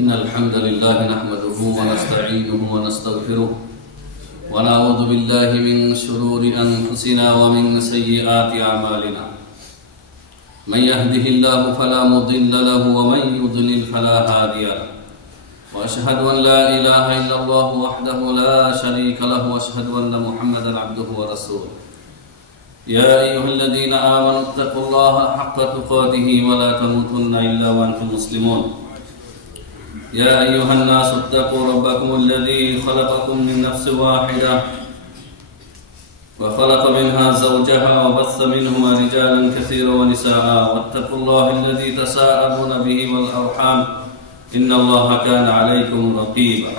إن الحمد لله نحمده ونستعينه ونستغفره ونعوذ بالله من شرور أنفسنا ومن سيئات أعمالنا من يهده الله فلا مضل له ومن يضلل فلا هادي له وأشهد أن لا إله إلا الله وحده لا شريك له وأشهد أن محمدا عبده ورسوله يا أيها الذين آمنوا اتقوا الله حق تقاته ولا تموتن إلا وأنتم مسلمون يا أيها الناس اتقوا ربكم الذي خلقكم من نفس واحدة وخلق منها زوجها وبث منهما رجالا كثيرا ونساء واتقوا الله الذي تساءلون به والأرحام إن الله كان عليكم رقيبا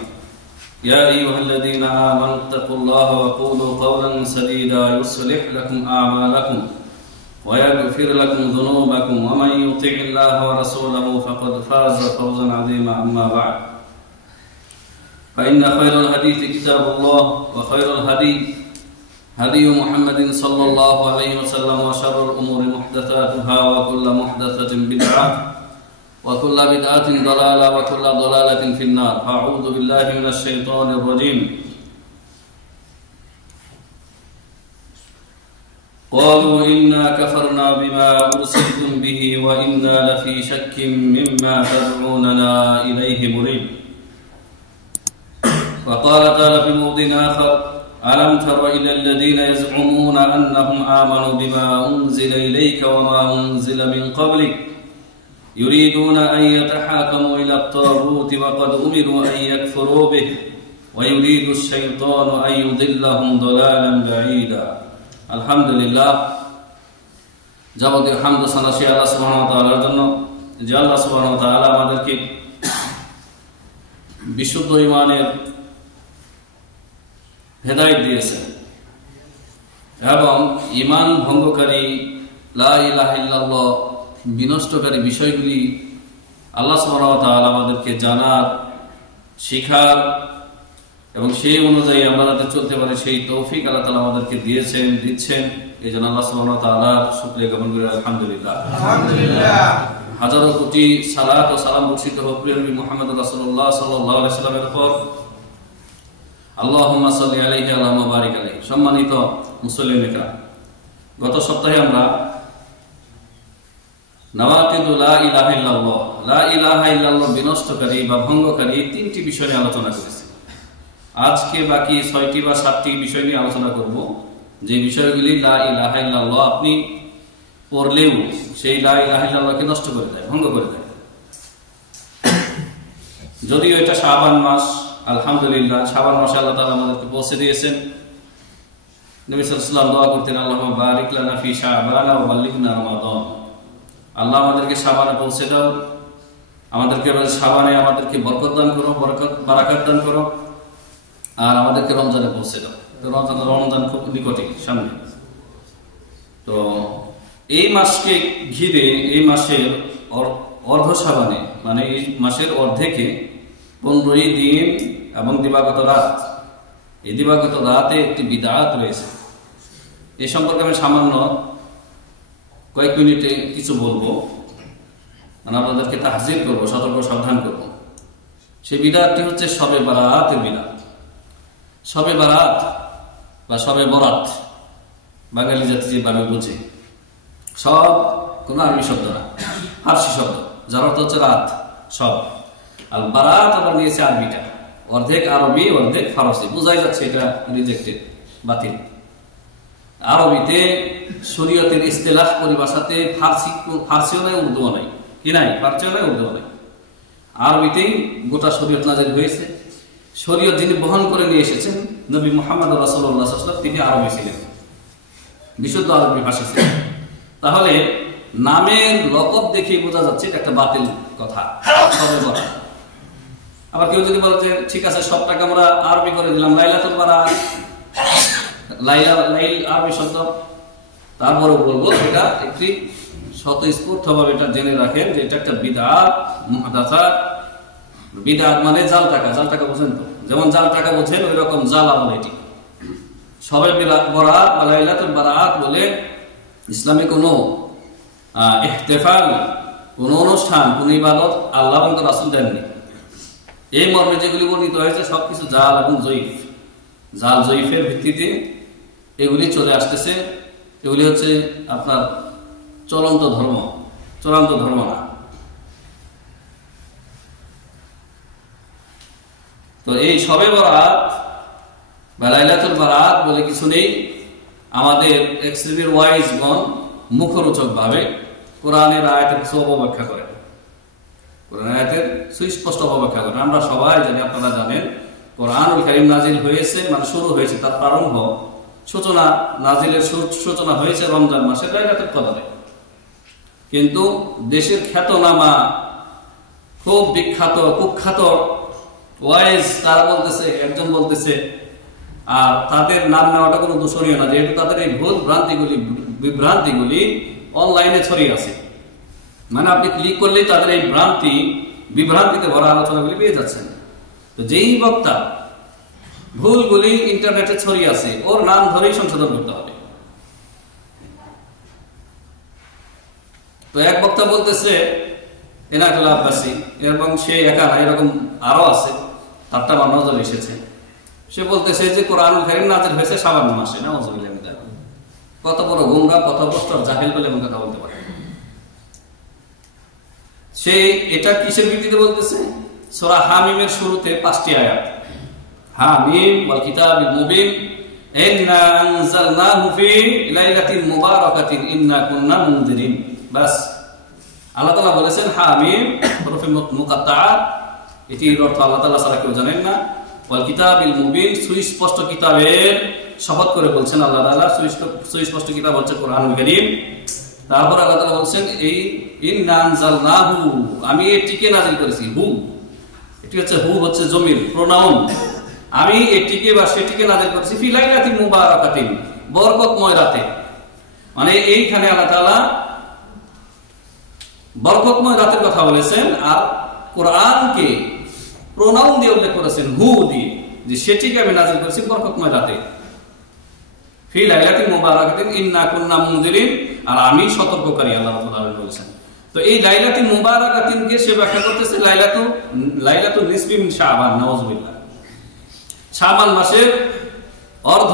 يا أيها الذين آمنوا اتقوا الله وقولوا قولا سديدا يصلح لكم أعمالكم ويغفر لكم ذنوبكم ومن يطع الله ورسوله فقد فاز فوزا عظيما أما بعد فإن خير الحديث كتاب الله وخير الهدي هدي محمد صلى الله عليه وسلم وشر الأمور محدثاتها وكل محدثة بدعة وكل بدعة ضلالة وكل ضلالة في النار أعوذ بالله من الشيطان الرجيم قالوا إنا كفرنا بما أرسلتم به وإنا لفي شك مما تدعوننا إليه مريب وقال تعالى في موضع آخر ألم تر إلى الذين يزعمون أنهم آمنوا بما أنزل إليك وما أنزل من قبلك يريدون أن يتحاكموا إلى الطاغوت وقد أمروا أن يكفروا به ويريد الشيطان أن يضلهم ضلالا بعيدا আলহামদুলিল্লাহ যাবতীয় হামদ সানাসি আল্লাহ সুবহানাহু ওয়া তাআলার জন্য যে আল্লাহ সুবহানাহু ওয়া তাআলা আমাদেরকে বিশুদ্ধ ঈমানের হেদায়েত দিয়েছেন এবং ঈমান ভঙ্গকারী লা ইলাহা ইল্লাল্লাহ বিনষ্টকারী বিষয়গুলি আল্লাহ সুবহানাহু ওয়া তাআলা আমাদেরকে জানার শিখার এবং সেই অনুযায়ী আমরা যাতে চলতে পারি সেই তৌফিক আল্লাহ তাআলা আমাদেরকে দিচ্ছেন এই জন্য আল্লাহ সুবহানাহু ওয়া তাআলার শুকরিয়া জ্ঞাপন করি আলহামদুলিল্লাহ। হাজারো কোটি সালাত ও সালাম বর্ষিত হোক প্রিয় নবী মুহাম্মদ রাসূলুল্লাহ সাল্লাল্লাহু আলাইহি ওয়াসাল্লামের উপর। আল্লাহুম্মা সাল্লি আলাইহি ওয়া বারিক আলাইহি। সম্মানিত মুসলিমিনরা, গত সপ্তাহে আমরা নাওয়াকিদু লা ইলাহা ইল্লাল্লাহ, লা ইলাহা ইল্লাল্লাহ বিনষ্টকারী বা ভঙ্গকারী তিনটি বিষয় নিয়ে আলোচনা করেছি। আজকে বাকি 6টি বা 7টি বিষয় নিয়ে আলোচনা করব, যে বিষয়গুলি লা ইলাহা ইল্লাল্লাহ আপনি পড়লেও সেই লা ইলাহা ইল্লাল্লাহকে নষ্ট করে দেয়, ভঙ্গ করে দেয়। যদিও এটা শাবান মাস, আলহামদুলিল্লাহ শাবান মাসে আল্লাহ তাআলা আমাদেরকে পৌঁছে দিয়েছেন। নবী সাল্লাল্লাহু আলাইহি ওয়াসাল্লাম দোয়া করতেন, আল্লাহুম্মা বারিক লানা ফি শাবান ওয়া বাল্লিগনা রমাদান। আল্লাহ আমাদেরকে শাবানে পৌঁছে দাও, আমাদেরকে শাবানে আমাদেরকে বরকত দান করো, বারাকাত দান করো, আর আমাদেরকে রমজানে পৌঁছে দাও। রমজান খুব নিকটে সামনে। তো এই মাসকে ঘিরে এই মাসের অর্ধ শাবানে মানে এই মাসের অর্ধেকে 15 দিন এবং দিবাগত রাত, এই দিবাগত রাতে একটি বিদআত রয়েছে। এই সম্পর্কে আমি সামান্য কয়েক মিনিটে কিছু বলবো, মানে আপনাদেরকে তাহজির করবো, সতর্ক সাবধান করবো। সেই বিদআতটি হচ্ছে শবে বারাতের বিদআত। শবে বারাত বা শবে বরাত বাঙালি জাতি যেভাবে বুঝে, সব কোনো আরবি শব্দ না, ফার্সি শব্দ, যার অর্থ হচ্ছে রাত সব। আর বারাত আবার নিয়েছে আরবিটা, অর্ধেক আরবি অর্ধেক ফারসি, বোঝাই যাচ্ছে এটা রিজেক্টেড, বাতিল। আরবিতে শরীয়তের ইস্তেলাহ পরিভাষাতে ফার্সিও নাই, উর্দুও নাই, কি নাই, ফার্সিও নাই, উর্দুও নাই, আরবিতেই গোটা শরীয়ত নাযিল হয়েছে। শরীয়ত যিনি বহন করে নিয়ে এসেছেন নবী মুহাম্মদ রাসূলুল্লাহ সাল্লাল্লাহু আলাইহি ওয়াসাল্লাম, তিনি আরবি ছিলেন, বিশুদ্ধ আরবি ভাষী ছিলেন। তাহলে নামের লকব দেখে বোঝা যাচ্ছে এটা একটা বাতিল কথা, শবে বরাত। আবার কেউ যদি বলে যে ঠিক আছে সবটাকে আমরা আরবি করে দিলাম, লাইলাতুল বারাত, লাইল আরবি শব্দ, তারপরে বলবো এটা একটি স্বতঃস্ফূর্তভাবে এটা জেনে রাখেন যে এটা একটা বিদআত মুহদাসা। বিদআত মানে জাল টাকা, জাল টাকা বোঝেন তো, যেমন জাল টাকা বোঝেন ওই রকম জাল আমল এটি। শবে বরাত বা লাইলাতুল বারাত বলে ইসলামে কোনো ইহতিফাল, কোন অনুষ্ঠান, কোন ইবাদত আল্লাহ এবং তার রাসূল দেননি। এই মর্মে যেগুলি বর্ণিত হয়েছে সবকিছু জাল এবং জয়ীফ, জাল জয়ীফের ভিত্তিতে এগুলি চলে আসতেছে। এগুলি হচ্ছে আপনার চূড়ান্ত ধর্ম না। তো এই শবে বরাত বা লাইলাতুল বারাত বলে কিছু নেই। আমাদের এক শ্রেণীর ওয়াইজগণ মুখরোচক ভাবে কোরআনের আয়াতের কিছু অপব্যাখ্যা করেন, কোরআনের আয়াতের সুস্পষ্ট অপব্যাখ্যা করেন। আমরা সবাই জানি, আপনারা জানেন, কোরআনুল কারীম নাজিল হয়েছে, মানে শুরু হয়েছে, তার প্রারম্ভ নাজিলের সূচনা হয়েছে রমজান মাসের লাইলাতুল কদরে। কিন্তু দেশের খ্যাতনামা খুব বিখ্যাত কুখ্যাত ওয়াইজ তারা বলতেছে, একজন বলতেছে, আর তাদের নাম নেওয়াটা কোনো দূষণীয় না, যেহেতু তাদের এই ভুল বিভ্রান্তিগুলি অনলাইনে ছড়িয়ে আছে। মানে আপনি ক্লিক করলেই তাদের এই বিভ্রান্তিতে ভরা আলোচনাগুলি পেয়ে যাচ্ছেন। তো যেই বক্তা ভুলগুলি ইন্টারনেটে ছড়িয়ে আছে, ওর নাম ধরেই সংশোধন করতে হবে। তো এক বক্তা বলতেছে এনায়েতুল্লাহ আব্বাসী, এবং সে একা না, এরকম আরো আছে, তারটা আমার নজরে এসেছে। সে বলতেছে যে কোরআনুল কারীম নাযিল হয়েছে শাবান মাসে। নাউযুবিল্লাহ মিন যালিক। কত বড় গোমরা, কত বড় জাহিল বলে এমন কথা বলতে পারে। সে এটা কিসের ভিত্তিতে বলতেছে? সূরা হামিমের শুরুতে 5টি আয়াত, হামিম ওয়াল কিতাবিল মুবিন ইন্না আনজালনাহু ফি লাইলাতিন মুবারাকাতিন ইন্না কুন্না মুনজিরিন। বাস, আল্লাহ তাআলা বলেছেন হামিম হরফে মুকাত্তাআত, এটির অর্থ আল্লাহ তাআলা ছাড়া কেউ জানেন না। ওয়াল কিতাবিল মুবিন, সুস্পষ্ট কিতাবের শপথ করে বলছেন আল্লাহ তাআলা, সুস্পষ্ট কিতাব হচ্ছে কোরআনুল কারীম। তারপর আল্লাহ তাআলা বলছেন এই ইন্না আনজালনাহু, আমি এটিকে নাযিল করেছি। এটি হচ্ছে হচ্ছে জমির প্রোনাউন, আমি এটিকে বা সেটিকে নাযিল করেছি ফি লাইলাতিন মুবারাকাতিন, বরকতময় রাতে। মানে এইখানে আল্লাহ তাআলা বরকতময় রাতের কথা বলেছেন, আর কোরআনকে প্রোনাউন দিয়ে উল্লেখ করেছেন, দিয়ে, যে সেটিকে আমি নাযিল করেছি বরকতময় রাতে। ফি লাইলাতিন মুবারাকাতিন ইন্না কুন্না মুনজিরিন, আর আমি সতর্ককারী, আল্লাহ রাব্বুল আলামিন বলেছেন। তো এই লাইলাতুল মুবারাকাতিনকে সে ব্যাখ্যা করতেছে লাইলাতুল নিসফি মিন শাবান। নাউযুবিল্লাহ। শাবান মাসের অর্ধ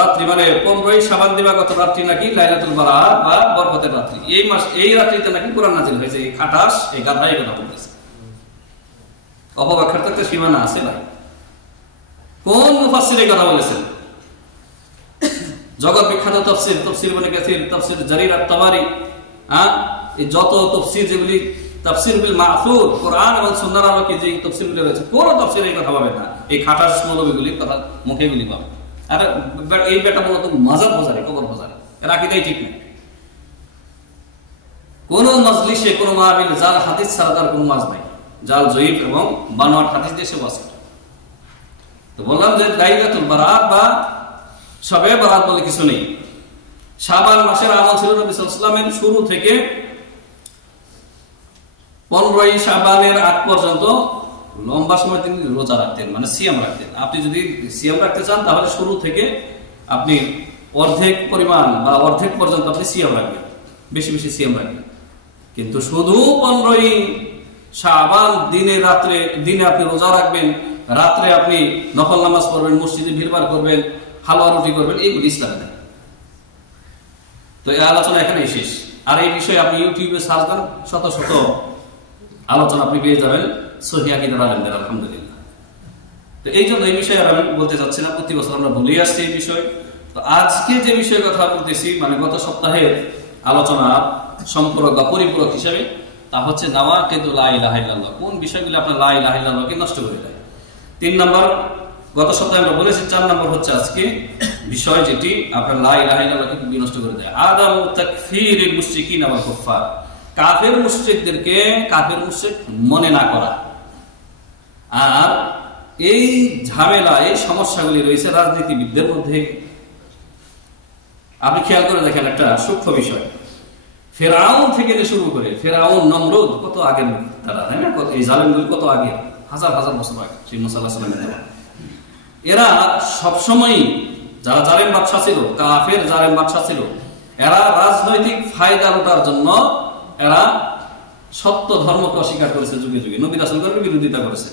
রাত্রি, মানে 15ই শাবান দিবাগত রাত্রি নাকি লাইলাতুল বারাত বা বরকতের রাত্রি। এই রাত্রিতে নাকি কোরআন নাযিল হয়েছে। এই খাটাস, এই গাধাই কথা বলতেছে। অপব্যাখ্যার তো একটা সীমানা আছে ভাই। কোন মুফাসসির এই কথা বলেছেন? জগৎ বিখ্যাত তাফসীর ইবনে কাসির, তাফসীর জারির আত-তাবারি, এই যত তাফসীর যেগুলি তাফসীর বিল মা'থুর, কোরআন এবং সুন্নাহর আলোকে যে তাফসীরগুলি রয়েছে, কোন তাফসীরে এই কথা পাবেন না। এই খাটাস মৌলবীগুলির কথা মুখে গুলি পাবেন। আর এই বেটা মূলত মাযাব বাজারে, কবর বাজারে, এর আকীদাই ঠিক নেই। কোন মজলিসে, কোন মাহফিল জাল হাদিস ছাড়া তার কোনো মাজ নাই, জাল জয়ীফ এবং বানোয়াট হাদিস দেশে বসে। তো বললাম যে লাইলাতুল বারাত বা শবে বারাত বলে কিছু নেই। শাবান মাসের আমল ছিল নবী সাল্লাল্লাহু আলাইহি ওয়াসাল্লামের শুরু থেকে 15ই শাবানের আগ পর্যন্ত লম্বা সময় তিনি রোজা রাখতেন, মানে সিয়াম রাখতেন। আপনি যদি সিয়াম রাখতে চান তাহলে শুরু থেকে আপনি অর্ধেক পরিমাণ বা অর্ধেক পর্যন্ত আপনি সিয়াম রাখবেন, বেশি বেশি সিয়াম রাখবেন। কিন্তু শুধু 15ই শাবান দিনে আপনি রোজা রাখবেন, রাত্রে আপনি নফল নামাজ পড়বেন, মসজিদে ভিড়ভাড় করবেন, হালুয়া রুটি করবেন, এইগুলি ইসলামে নেই। তো এই আলোচনা এখানেই শেষ। আর এই বিষয়ে আপনি ইউটিউবে সার্চ করেন, শত শত আলোচনা আপনি পেয়ে যাবেন সহিহ আকীদার আলেমদের, আলহামদুলিল্লাহ। তো এই জন্য এই বিষয়ে আমি বলতে চাচ্ছি না, প্রতি বছর আমরা ভুলে আসছি এই বিষয়। তো আজকে যে বিষয়ে কথা বলতেছি, মানে গত সপ্তাহের আলোচনা সম্পূরক বা পরিপূরক হিসেবে, তা হচ্ছে নাওয়াকিদুল লা ইলাহা ইল্লাল্লাহ। কোন বিষয়গুলো আপনার লা ইলাহা ইল্লাল্লাহকে নষ্ট করে দেয়। 3 নম্বর গত সপ্তাহে আমরা বলেছি, 4 নম্বর হচ্ছে আজকে বিষয় যেটি আপনার লা ইলাহা ইল্লাল্লাহকে বিনষ্ট করে দেয়। আদামু তাকফীরিল মুশরিকিন ওয়াল কুফফার, কাফের মুশরিকদেরকে কাফের মুশরিক মনে না করা। আর এই ঝামেলা, এই সমস্যাগুলি রয়েছে রাজনীতিবিদদের মধ্যে। আপনি খেয়াল করে দেখেন একটা সূক্ষ্ম বিষয়, ফেরাউন থেকে শুরু করে ফেরাউন, নমরুদ, কত আগের তারা, তাই না? এই জালেমগুলি কত আগে, হাজার হাজার বছর আগে সেই মুসা আলাইহিস সালামের। এরা সবসময়, যারা জালেম বাদশা ছিল, কাফের জালেম বাদশা ছিল, এরা রাজনৈতিক ফায়দা লুটার জন্য এরা সত্য ধর্মকে অস্বীকার করেছে, যুগে যুগে নবী রাসূলগণের বিরোধিতা করেছে।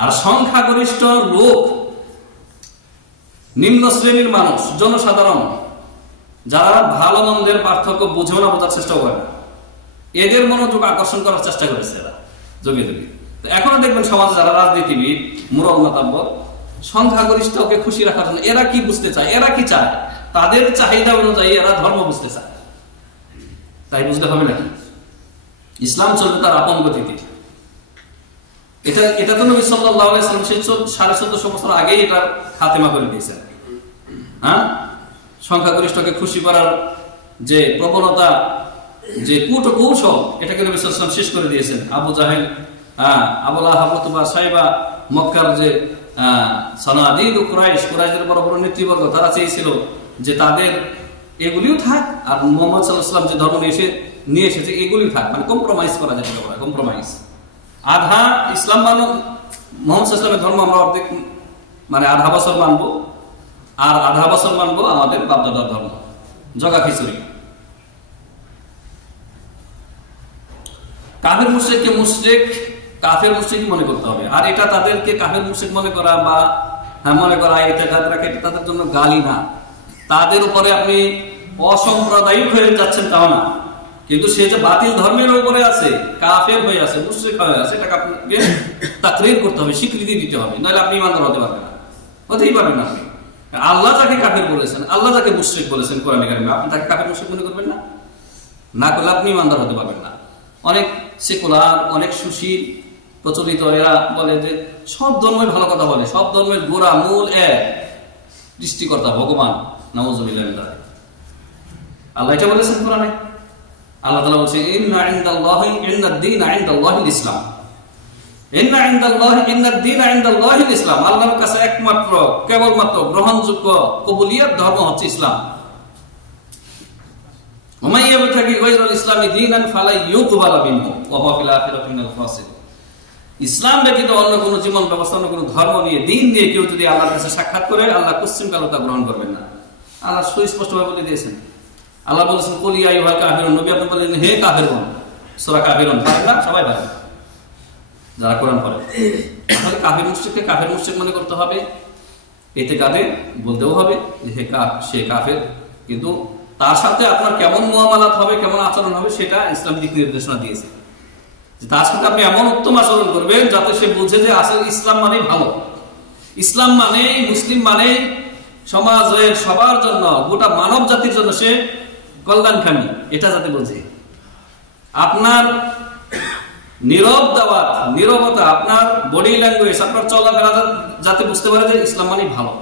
আর সংখ্যাগরিষ্ঠ লোক, নিম্ন শ্রেণীর মানুষ, জনসাধারণ, যারা ভালো মন্দের পার্থক্য বুঝেও না, বোঝার চেষ্টা করে না, এদের মনোযোগ আকর্ষণ করার চেষ্টা করেছে এরা যোগে যোগে। এখনো দেখবেন সমাজে যারা রাজনীতিবিদ, মুরল মাতাব্বর, সংখ্যাগরিষ্ঠকে খুশি রাখার জন্য এরা কি বুঝতে চায়, এরা কি চায়, তাদের চাহিদা অনুযায়ী এরা ধর্ম বুঝতে চায়। তাই বুঝতে হবে নাকি? ইসলাম চলবে তার আপন গতিতে। এটা তো নবী সাল্লাল্লাহু আলাইহি ওয়াসাল্লাম 1450 বছর আগেই এটা খাতেমা করে দিয়েছেন। হ্যাঁ, সংখ্যাগরিষ্ঠকে খুশি করার যে প্রবণতা, যে কৌশল, এটাকে নবী সাল্লাল্লাহু আলাইহি ওয়াসাল্লাম শেষ করে দিয়েছেন। আবু জাহেল, আবু লাহাব, উতবা, সাইবা, মক্কার যে সানাদিদ ও কুরাইশের বড় বড় নেতৃবর্গ, তারা চেয়েছিল যে তাদের এগুলিও থাক, আর মুহাম্মদ সাল্লাল্লাহু আলাইহি ওয়াসাল্লাম যে ধর্ম নিয়ে এসেছে এগুলিও থাক, মানে কম্প্রোমাইজ করা যেটা বলা হয়, কম্প্রোমাইজ। আধা ইসলাম মানো, মুহাম্মদ সাল্লাল্লাহু আলাইহি ওয়াসাল্লামের ধর্ম আমরা অর্ধেক মানে আধা বছর মানবো, আর আধা বছর মানবো আমাদের বাপদাদার ধর্ম, জগা খিচুড়ি। কাফের মুশরিককে মুশরিক, কাফের মুশরিক মনে করতে হবে। আর এটা তাদেরকে কাফের মুশরিক মনে করা বা মনে করা, এটা তাদের জন্য গালি না। তাদের উপরে আপনি অসাম্প্রদায়িক হয়ে যাচ্ছেন তাও না, কিন্তু সে যে বাতিল ধর্মের উপরে আছে, কাফের হয়ে আছে, মুশরিক হয়ে আছে, এটাকে আপনাকে তাকরীর করতে হবে, স্বীকৃতি দিতে হবে, নাহলে আপনি ইমানদার হতে পারবেন না, হতেই পারবেন না। আপনি আল্লাহ যাকে কাফের বলেছেন, আল্লাহ যাকে মুশরিক বলেছেন কোরআনে কারিমে, আপনি তাকে কাফের মুশরিক মনে করবেন না, না করলে আপনি ইমানদার হতে পারবেন না। অনেক সেকুলার, অনেক সুশীল প্রচলিত এরা বলে যে সব ধর্মের ভালো কথা বলে, সব ধর্মের গোড়া মূল এক, সৃষ্টিকর্তা ভগবান। নাউযুবিল্লাহি মিন যালিক। আল্লাহ এটা বলেছেন কোরআনে। আল্লাহ তাআলা বলেছে ইন্না ইনদাদ-দীনা ইনদাল্লাহিল ইসলাম। ইন্নাদ-দীনা ইনদাল্লাহিল ইসলাম। আল্লাহর কাছে একমাত্র, কেবলমাত্র গ্রহণযোগ্য কবুলিয়ত ধর্ম হচ্ছে ইসলাম। ওমাই ইয়াবতাগি গায়রাল ইসলামি দীনান ফালা ইউকবালা মিনহু ওয়া হুয়া ফিল আখিরাতি মিনাল খাসিরিন। ইসলাম ব্যতীত অন্য কোন জীবন ব্যবস্থা, অন্য কোন ধর্ম নিয়ে, দিন নিয়ে কেউ যদি আল্লাহর কাছে সাক্ষাৎ করে, আল্লাহ কুসৃঙ্খলতা গ্রহণ করবেন না। আল্লাহ সুস্পষ্টভাবে বলে দিয়েছেন। আল্লাহ বলেছেন কুল ইয়া আইয়ুহাল কাফিরুন, নবী আপনি বলেন হে কাফিরগণ। সূরা কাফিরুন পারেন না? সবাই পারেন যারা কোরআন পড়ে। তাহলে কাফির মুশরিককে কাফির মুশরিক মনে করতে হবে, এতে কাদে বলতেও হবে যে সে কাফের, কিন্তু তার সাথে আপনার কেমন মুআমালাত হবে, কেমন আচরণ হবে, সেটা ইসলাম দিক নির্দেশনা দিয়েছে। তার সাথে আপনি এমন উত্তম আচরণ করবেন যাতে সে বুঝে যে আসলে ইসলাম মানেই ভালো, ইসলাম মানেই, মুসলিম মানেই সমাজের সবার জন্য, গোটা মানব জাতির জন্য সে কল্যাণকামী, এটা যাতে বোঝে। আপনার নীরব দাওয়াত, নীরবতা, আপনার বডি ল্যাঙ্গুয়েজ, আপনার চলাফেরা যাতে বুঝতে পারে যে ইসলাম মানেই ভালো,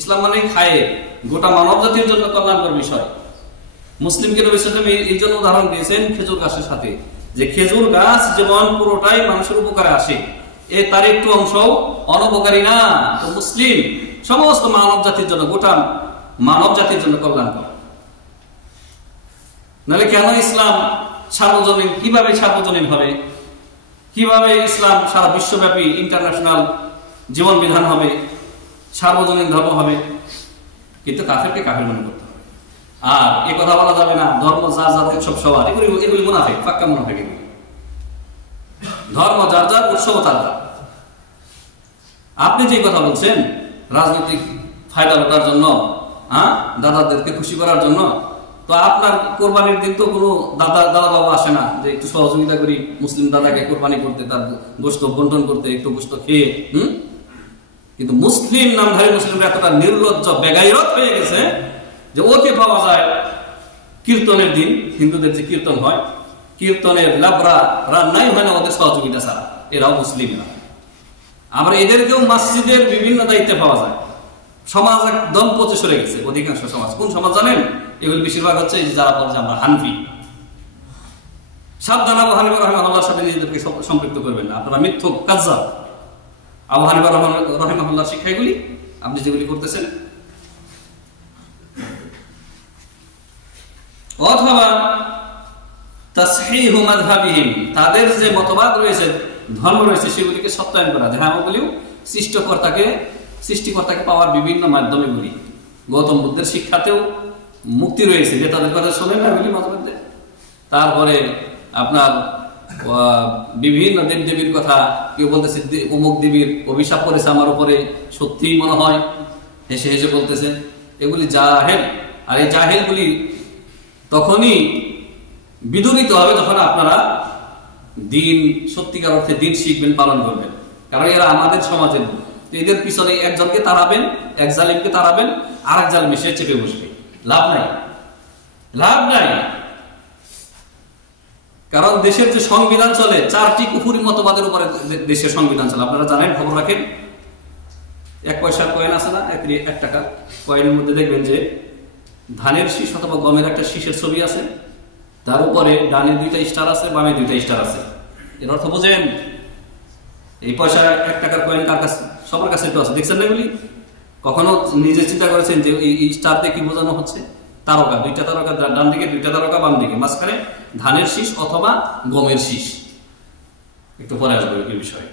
ইসলাম মানেই খায়ে, গোটা মানব জাতির জন্য কল্যাণকর বিষয়। মুসলিমকে নবী সাল্লাল্লাহু আলাইহি ওয়াসাল্লাম এই জন্য উদাহরণ দিয়েছেন খেজুর গাছের সাথে, যে খেজুর গাছ যেমন পুরোটাই মানুষের উপকারে আসে, তার একটু অংশ অনপকারী না, তো মুসলিম সমস্ত মানব জাতির জন্য, গোটা মানব জাতির জন্য কল্যাণকর। নাহলে কেন ইসলাম সার্বজনীন, কিভাবে সার্বজনীন হবে, কিভাবে ইসলাম সারা বিশ্বব্যাপী ইন্টারন্যাশনাল জীবন বিধান হবে, সার্বজনীন ধর্ম হবে? কিন্তু কাফেরকে কাফের মনে করতে হবে। আর এ কথা বলা যাবে না ধর্ম যার যার, উৎসব সবার, এগুলি মুনাফিক, পাক্কা মুনাফিক। এগুলি ধর্ম যার যার, উৎসব তার যার। আপনি যে কথা বলছেন রাজনৈতিক ফায়দা লোটার জন্য, দাদাদেরকে খুশি করার জন্য, তো আপনার কোরবানির দিন তো কোনো দাদা বাবা আসে না যে একটু সহযোগিতা করি মুসলিম দাদাকে কোরবানি করতে, তার গোশত বন্টন করতে, একটু গোশত খেয়ে। কিন্তু মুসলিম নামধারী মুসলিমরা এতটা নির্লজ্জ, বেগাইরত হয়ে গেছে যে ওকে পাওয়া যায় কীর্তনের দিন, হিন্দুদের যে কীর্তন হয়, কীর্তনের লাবড়া রান্নাই হয় না ওদের সহযোগিতা ছাড়া, এরাও মুসলিম না। আবার এদেরকেও মসজিদের বিভিন্ন দায়িত্বে পাওয়া যায়। সমাজ একদম পচে সরে গেছে, অধিকাংশ সমাজ। কোন সমাজ জানেন? এগুলো বেশিরভাগ হচ্ছে যারা বলছে আমরা হানফি। সাবধান, আবু হানিফা রাহিমাহুল্লাহর সাথে নিজেদেরকে সম্পৃক্ত করবেন না, আপনারা মিথ্যুক, কাযযাব। আবু হানিফা রাহিমাহুল্লাহর শিক্ষাগুলি আপনি যেগুলি করতেছেন, অথবা তাসহিহু মাযহাবিহিম, তাদের যে মতবাদ রয়েছে, ধর্ম রয়েছে, সেগুলিকে সত্যায়ন করা। হ্যাঁ, ওগুলিও সৃষ্টিকর্তাকে পাওয়ার বিভিন্ন মাধ্যমে বলি। গৌতম বুদ্ধের শিক্ষাতেও মুক্তি রয়েছে, যে তাদের কথা শোনেন না ওগুলি মাঝে মধ্যে। তারপরে আপনার বিভিন্ন দেব দেবীর কথা, কেউ বলতেছে অমুক দেবীর অভিশাপ করেছে আমার উপরে, সত্যিই মনে হয়, হেসে হেসে বলতেছে। এগুলি জাহেল। আর এই জাহেলগুলি তখনই বিদুরিত হবে যখন আপনারা দিন, সত্যিকার অর্থে দিন শিখবেন, পালন করবেন। কারণ এরা আমাদের সমাজের, এদের পিছনে একজনকে তাড়াবেন, এক জালিমকে তাড়াবেন, আর এক জালিম এসে চেপে বসবে, লাভ নাই, লাভ নাই। কারণ দেশের যে সংবিধান চলে, 4টি কুফুরি মতবাদের উপরে দেশের সংবিধান চলে, আপনারা জানেন, খবর রাখেন। 1 পয়সার কয়েন আছে না, 1 টাকা কয়েনের মধ্যে দেখবেন যে ধানের শীষ অথবা গমের একটা শীষের ছবি আছে, তার উপরে ডানে 2টা স্টার আছে, বামে 2টা স্টার আছে। এর অর্থ বোঝেন? এই পয়সা 1 টাকার কয়েন কার কাছে? সবার কাছে তো আছে, দেখছেন না এগুলি? কখনো নিজে চিন্তা করেছেন যে এই স্টার দিয়ে কি বোঝানো হচ্ছে? তারকা, 2টা তারকা, ডান দিকে 2টা তারকা, বাম দিকে, মাঝখানে ধানের শীষ অথবা গমের শীষ। একটু পরে আসবে এই বিষয়ে।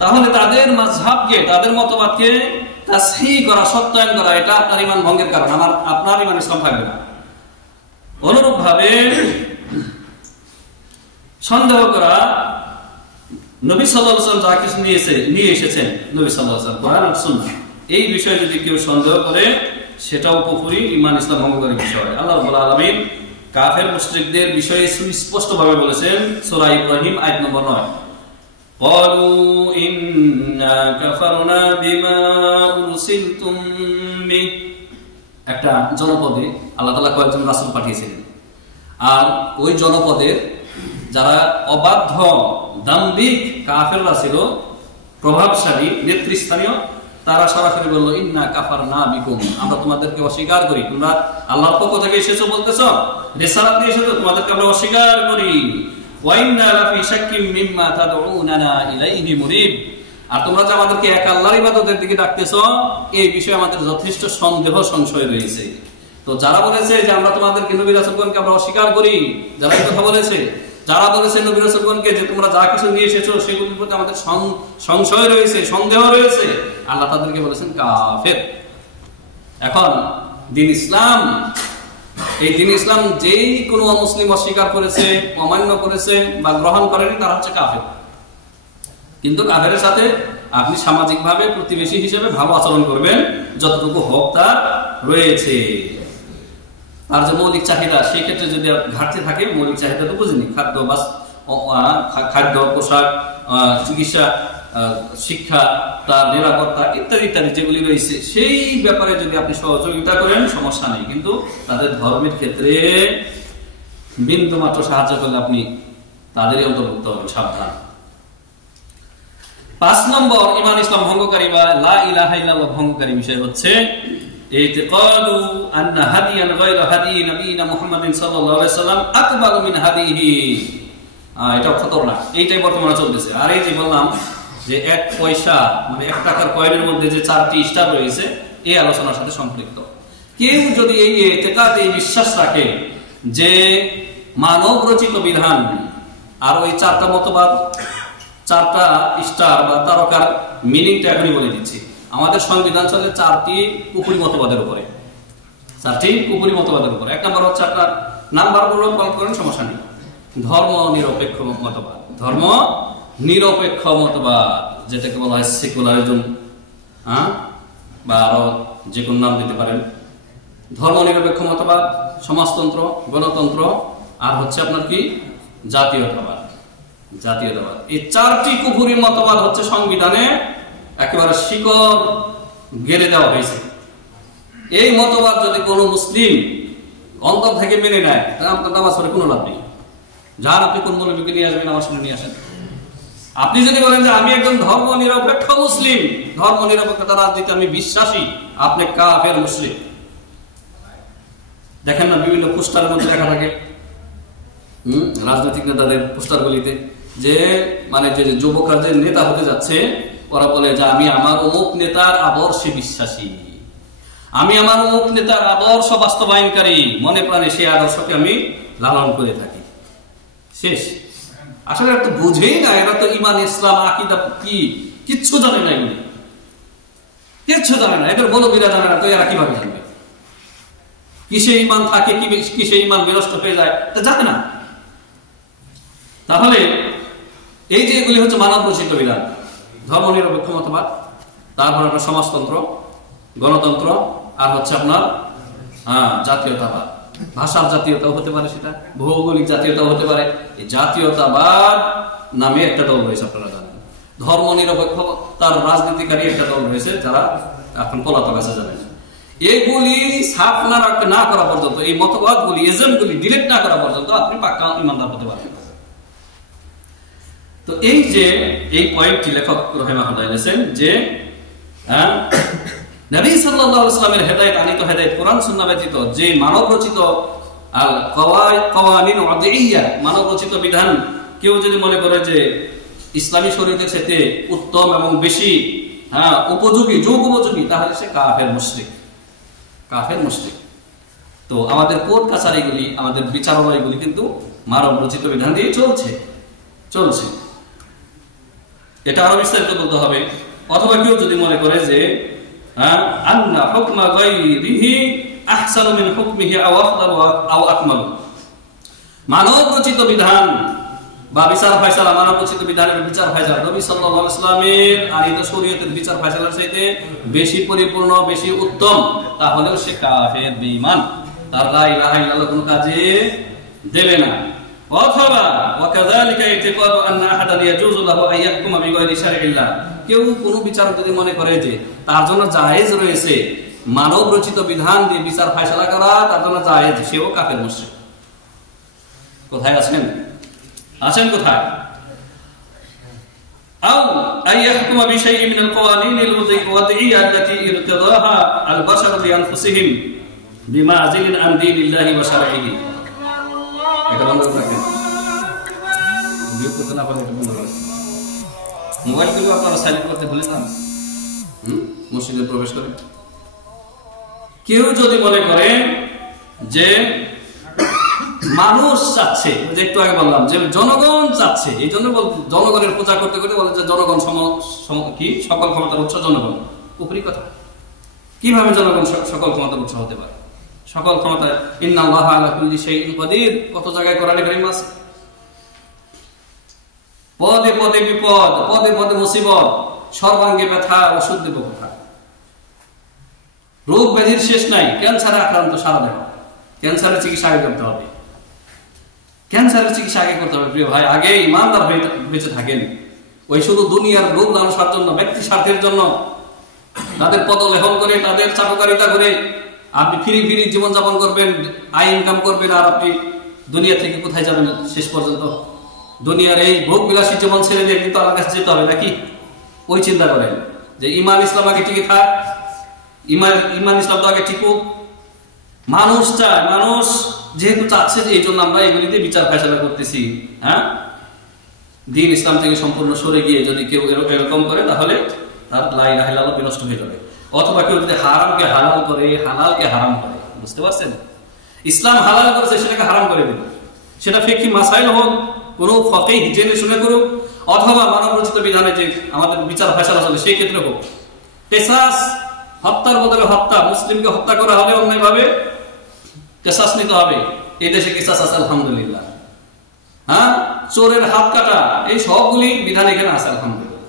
তাহলে তাদের মাযহাবকে, তাদের মতবাদকে তাসহিহ করা, সত্যায়ন করা, এটা আপনার ঈমান ভঙ্গের কারণ, আপনার ঈমান ইসলাম থাকবে না। অনুরূপ ভাবে সন্দেহ করা, নবী সাল্লাল্লাহু আলাইহি ওয়াসাল্লাম যা কিছু নিয়ে এসেছেন, নবী সাল্লাল্লাহু আলাইহি ওয়াসাল্লাম কোরআন আর সুন্নাহ, এই বিষয়ে যদি কেউ সন্দেহ করে, সেটাও কুফরি, ঈমান ইসলাম ভঙ্গকারী বিষয়। আল্লাহ রাব্বুল আলামিন কাফের মুশরিকদের বিষয়ে সুস্পষ্ট ভাবে বলেছেন, সূরা ইব্রাহিম আয়াত নম্বর 9, ক্বালু ইন্না কাফারনা বিমা উরসিলতুম বিহি। একটা জনপদে আল্লাহ তাআলা কয়েকজন রাসূল পাঠিয়েছিলেন, আর ওই জনপদের যারা অবাধ্য দাম্ভিক কাফেররা ছিল, প্রভাবশালী নেতৃস্থানীয়, তারা সরাসরি বলল, ইন্না কাফারনা বিকুম, আমরা তোমাদেরকে অস্বীকার করি। তোমরা আল্লাহর পক্ষ থেকে এসেছো বলতেছো, রিসালাত নিয়ে এসেছো, তোমাদেরকে আমরা অস্বীকার করি। ওয়া ইন্না লাফি শাক্কিম মিম্মা তাদউনানা ইলাইহি মুরিব, আর তোমরা যে আমাদেরকে এক আল্লাহর ইবাদতের দিকে ডাকতেছো, এই বিষয়ে আমাদের যথেষ্ট সন্দেহ সংশয় রয়েছে। তো যারা বলেছে যে আমরা তোমাদেরকে নবী রাসূলগণকে আমরা অস্বীকার করি, যারা এই কথা বলেছে, যারা বলেছে নবী রাসূলগণকে যে তোমরা যা কিছু নিয়ে এসেছো সেগুলোর প্রতি আমাদের সংশয় রয়েছে, সন্দেহ রয়েছে, আল্লাহ তাদেরকে বলেছেন কাফের। এখন দ্বীন ইসলাম, এই দ্বীন ইসলাম যেই কোনো মুসলিম অস্বীকার করেছে, অমান্য করেছে বা গ্রহণ করেনি, তারা হচ্ছে কাফের। কিন্তু কাফেরের সাথে আপনি সামাজিকভাবে প্রতিবেশী হিসেবে ভালো আচরণ করবেন, যতটুকু হক তার রয়েছে। আর যে মৌলিক চাহিদা, সেই ক্ষেত্রে যদি ঘাটতি থাকে, মৌলিক চাহিদা তো বুঝিনি, খাদ্য, পোশাক, চিকিৎসা, শিক্ষা, তার নিরাপত্তা ইত্যাদি ইত্যাদি যেগুলি রয়েছে, সেই ব্যাপারে যদি আপনি সহযোগিতা করেন, সমস্যা নেই। কিন্তু তাদের ধর্মের ক্ষেত্রে বিন্দু মাত্র সাহায্য করলে আপনি তাদেরই অন্তর্ভুক্ত হবেন, সাবধান। 5 নম্বর ঈমান ইসলাম ভঙ্গকারী বা লা ইলাহা ইল্লাল্লাহ ভঙ্গকারী বিষয় হচ্ছে ইতিকাদু আন্না হাদিয়ান গায়রা হাদি নবিয়িনা মুহাম্মাদিন সাল্লাল্লাহু আলাইহি সাল্লাম আকবালু মিন হাদিহি। এটা খতরনাক, এইটাই বর্তমানে চলতেছে। আর এই যে বললাম যে 1 পয়সা মানে 1 টাকার কয়েনের মধ্যে যে 4টি স্টার রয়েছে, এই আলোচনার সাথে সম্পৃক্ত। কেউ যদি এই ইতিকাদ, এই বিশ্বাস রাখে যে মানব রচিত বিধান, আর ওই 4টা মতবাদ, 4টা স্টার বা তারকার মিনিংটা এখনই বলে দিচ্ছি। আমাদের সংবিধান চলে 4টি কুফরি মতবাদের উপরে, 4টি কুফরি মতবাদের উপরে। 1 নম্বর হচ্ছে, আপনার নাম্বারগুলো কল করেন, সমস্যা নেই, ধর্ম নিরপেক্ষ মতবাদ। ধর্ম নিরপেক্ষ মতবাদ, যেটাকে বলা হয় সেকুলারিজম, বা আরো যে কোন নাম দিতে পারেন। ধর্ম নিরপেক্ষ মতবাদ, সমাজতন্ত্র, গণতন্ত্র, আর হচ্ছে আপনার কি জাতীয়তাবাদ। জাতীয়তাবাদ, এই 4টি কুফরি মতবাদ হচ্ছে সংবিধানে একেবারে শিকড় গেড়ে দেওয়া হয়েছে। এই মতবাদ যদি কোনো মুসলিম অন্তর থেকে মেনে নেয়, তাহলে আপনার নামাজ পড়ে কোনো লাভ নেই। যার আপনি কোন মৌলবীকে নিয়ে আসবেন, আমার সামনে নিয়ে আসেন। আপনি যদি বলেন যে আমি একজন ধর্ম নিরপেক্ষ মুসলিম, ধর্ম নিরপেক্ষতা রাজনীতি আমি বিশ্বাসী, আপনি কাফের মুশরিক। দেখেন না বিভিন্ন পোস্টারের মধ্যে লেখা থাকে, রাজনৈতিক নেতাদের পোস্টারগুলিতে, যে মানে যে যুবকরা যে নেতা হতে যাচ্ছে, ওরা বলে যে আমি আমার অমুক নেতার আদর্শে বিশ্বাসী, আমি আমার অমুক নেতার আদর্শ বাস্তবায়নকারী, মনে প্রাণে সেই আদর্শকে আমি লালন করে থাকি। শেষ। আসলে এরা তো বুঝেই না, এরা তো ঈমান, ইসলাম, আকীদা কি কিচ্ছু জানে না, এগুলি কিচ্ছু জানে না। এদের মৌলবীরা জানে না, তো এরা কিভাবে জানবে কিসে ঈমান থাকে, কিসে ঈমান বিনষ্ট হয়ে যায়, তা জানে না। তাহলে এই যে এগুলি হচ্ছে মানব রচিত বিধান, ধর্মনিরপেক্ষ মতবাদ, তারপর আপনার সমাজতন্ত্র, গণতন্ত্র, আর হচ্ছে আপনার জাতীয়তাবাদ। ভাষার জাতীয়তাও হতে পারে, সেটা ভৌগোলিক জাতীয়তাও হতে পারে। এই জাতীয়তাবাদ নামে একটা দল রয়েছে, আপনারা জানেন। ধর্মনিরপেক্ষ তার রাজনীতিকারী একটা দল রয়েছে, যারা এখন পলাতক আছে, জানেন। এগুলি সাফ না করা পর্যন্ত, এই মতবাদগুলি, এজেন্টগুলি ডিলিট না করা পর্যন্ত আপনি পাক্কা ইমানদার হতে পারবেন। তো এই যে এই পয়েন্টটি লেখক রাহিমাহুল্লাহ বলেছেন যে নবী সাল্লাল্লাহু আলাইহি ওয়াসাল্লামের হেদায়েত, আনিত হেদায়েত, কোরআন সুন্নাহ ব্যতীত যে মানব রচিত আল কাওয়ানিন ওয়াদিইয়া, মানব রচিত বিধান কেউ যদি মনে করে যে ইসলামী শরীয়তের সাথে উত্তম এবং বেশি উপযোগী, যোগ উপযোগী, তাহলে সে কাফের মুশরিক, কাফের মুশরিক। তো আমাদের কোর্ট কাছারিগুলি, আমাদের বিচারালয়গুলি কিন্তু মানব রচিত বিধান দিয়ে চলছে। এটা আরো বিস্তারিত বলতে হবে। অথবা কেউ যদি মনে করে যে আন্না হুকমা গায়রিহি আহসানু মিন হুকমিহি আও আফদালু আও আকমালু, মানব রচিত বিধান বা বিচার ফয়সালা, মানব রচিত বিধানের বিচার ফয়সালা নবী সাল্লাল্লাহু আলাইহি ওয়াসাল্লামের আনিত শরীয়তের বিচার ফয়সালার চাইতে বেশি পরিপূর্ণ, বেশি উত্তম, তাহলে সে কাফের, বেঈমান, তার লা ইলাহা ইল্লাল্লাহ কোন কাজে দেবে না। অথবা ওয়াকাযালিকা ইতিকাদু আন্না আহাদান ইয়াজুযু লাহু আন ইয়াহকুমা বিগায়রি শারঈল্লাহ, কেউ কোন বিচারক যদি মনে করে যে তার জন্য জায়েজ রয়েছে মানব রচিত বিধান দিয়ে বিচার ফয়সালা করা, তার জন্য জায়েজ, সেও কাফের মুশরিক। কোথায় আছেন কোথায়? আও আন ইয়াহকুমা বিশাইইন মিনাল কাওয়ানিনিল ওয়াদিইয়া আল্লাতী ইরতাদাহা আল বাশারু বিআনফুসিহিম বিমা'জিলিন আন দীনিল্লাহি ওয়া শারঈহি। এটা বন্ধ রাখবেন, বিরক্ত না পাবেন, এটা বন্ধ রাখবেন। মোবাইলগুলো আপনারা সাইলেন্ট করতে ভুলে যান মসজিদে প্রবেশ করে। কেউ যদি মনে করে যে মানুষ চাচ্ছে, একটু আগে বললাম যে জনগণ চাচ্ছে, এই জন্য জনগণের পূজা করতে করতে বলে যে জনগণ কি সকল ক্ষমতার উৎস জনগণ। উপরি কথা, কিভাবে জনগণ সকল ক্ষমতার উৎস হতে পারে? সকল ক্ষমতা ইন্নাল্লাহা আলা কুল্লি শাইইন কাদির, কত জায়গায় কোরআনে কারীম আছে। পদে পদে বিপদ, পদে পদে মুসিবত, সর্বাঙ্গে ব্যথা, ওষুধ দেব কোথায়? রোগ ব্যাধির শেষ নাই। ক্যান্সারে আক্রান্ত সারা দেহ, ক্যান্সারের চিকিৎসা আগে করতে হবে, ক্যান্সারের চিকিৎসা আগে করতে হবে। প্রিয় ভাই, আগে ইমানদার হয়ে বেঁচে থাকেন। ওই শুধু দুনিয়ার লোভ লালসার জন্য, ব্যক্তি স্বার্থের জন্য তাদের পদলেহন করে, তাদের চাটুকারিতা করে আপনি ফিরি জীবনযাপন করবেন, আয় ইনকাম করবেন, আর আপনি দুনিয়া থেকে কোথায় যাবেন শেষ পর্যন্ত? দুনিয়ার এই ভোগ বিলাসী জীবন ছেড়ে দিয়ে কিন্তু আল্লাহর কাছে যেতে হবে নাকি? ওই চিন্তা করেন যে ইমান ইসলাম আগে টিকে থাক, ইমান ইসলাম তো আগে টিকুক। মানুষ চায়, মানুষ যেহেতু চাচ্ছে, যে এই জন্য আমরা এগুলিতে বিচার ফয়সালা করতেছি। দ্বীন ইসলাম থেকে সম্পূর্ণ সরে গিয়ে যদি কেউ এরকম করে, তাহলে তার লা ইলাহা ইল্লাল্লাহ বিনষ্ট হয়ে যাবে। অথবা কেউ যদি হারামকে হালাল করে, হালালকে হারাম করে, বুঝতে পারছেন? ইসলাম হালাল করেছে, সেটাকে হারাম করে দিল। সেটা ফিকহি মাসাইল হোক, কোন ফকিহ জেনে শুনে করুক, অথবা মানব রচিত বিধানে যে আমাদের বিচার ফয়সালা চলে সেই ক্ষেত্রে হোক। কিসাস, হত্যার বদলে হত্যা, মুসলিমকে হত্যা করা হলে অন্যায়ভাবে কিসাস নিতে হবে। এই দেশে কিসাস আছে আলহামদুলিল্লাহ। চোরের হাত কাটা, এই সবগুলি বিধান এখানে আছে আলহামদুলিল্লাহ।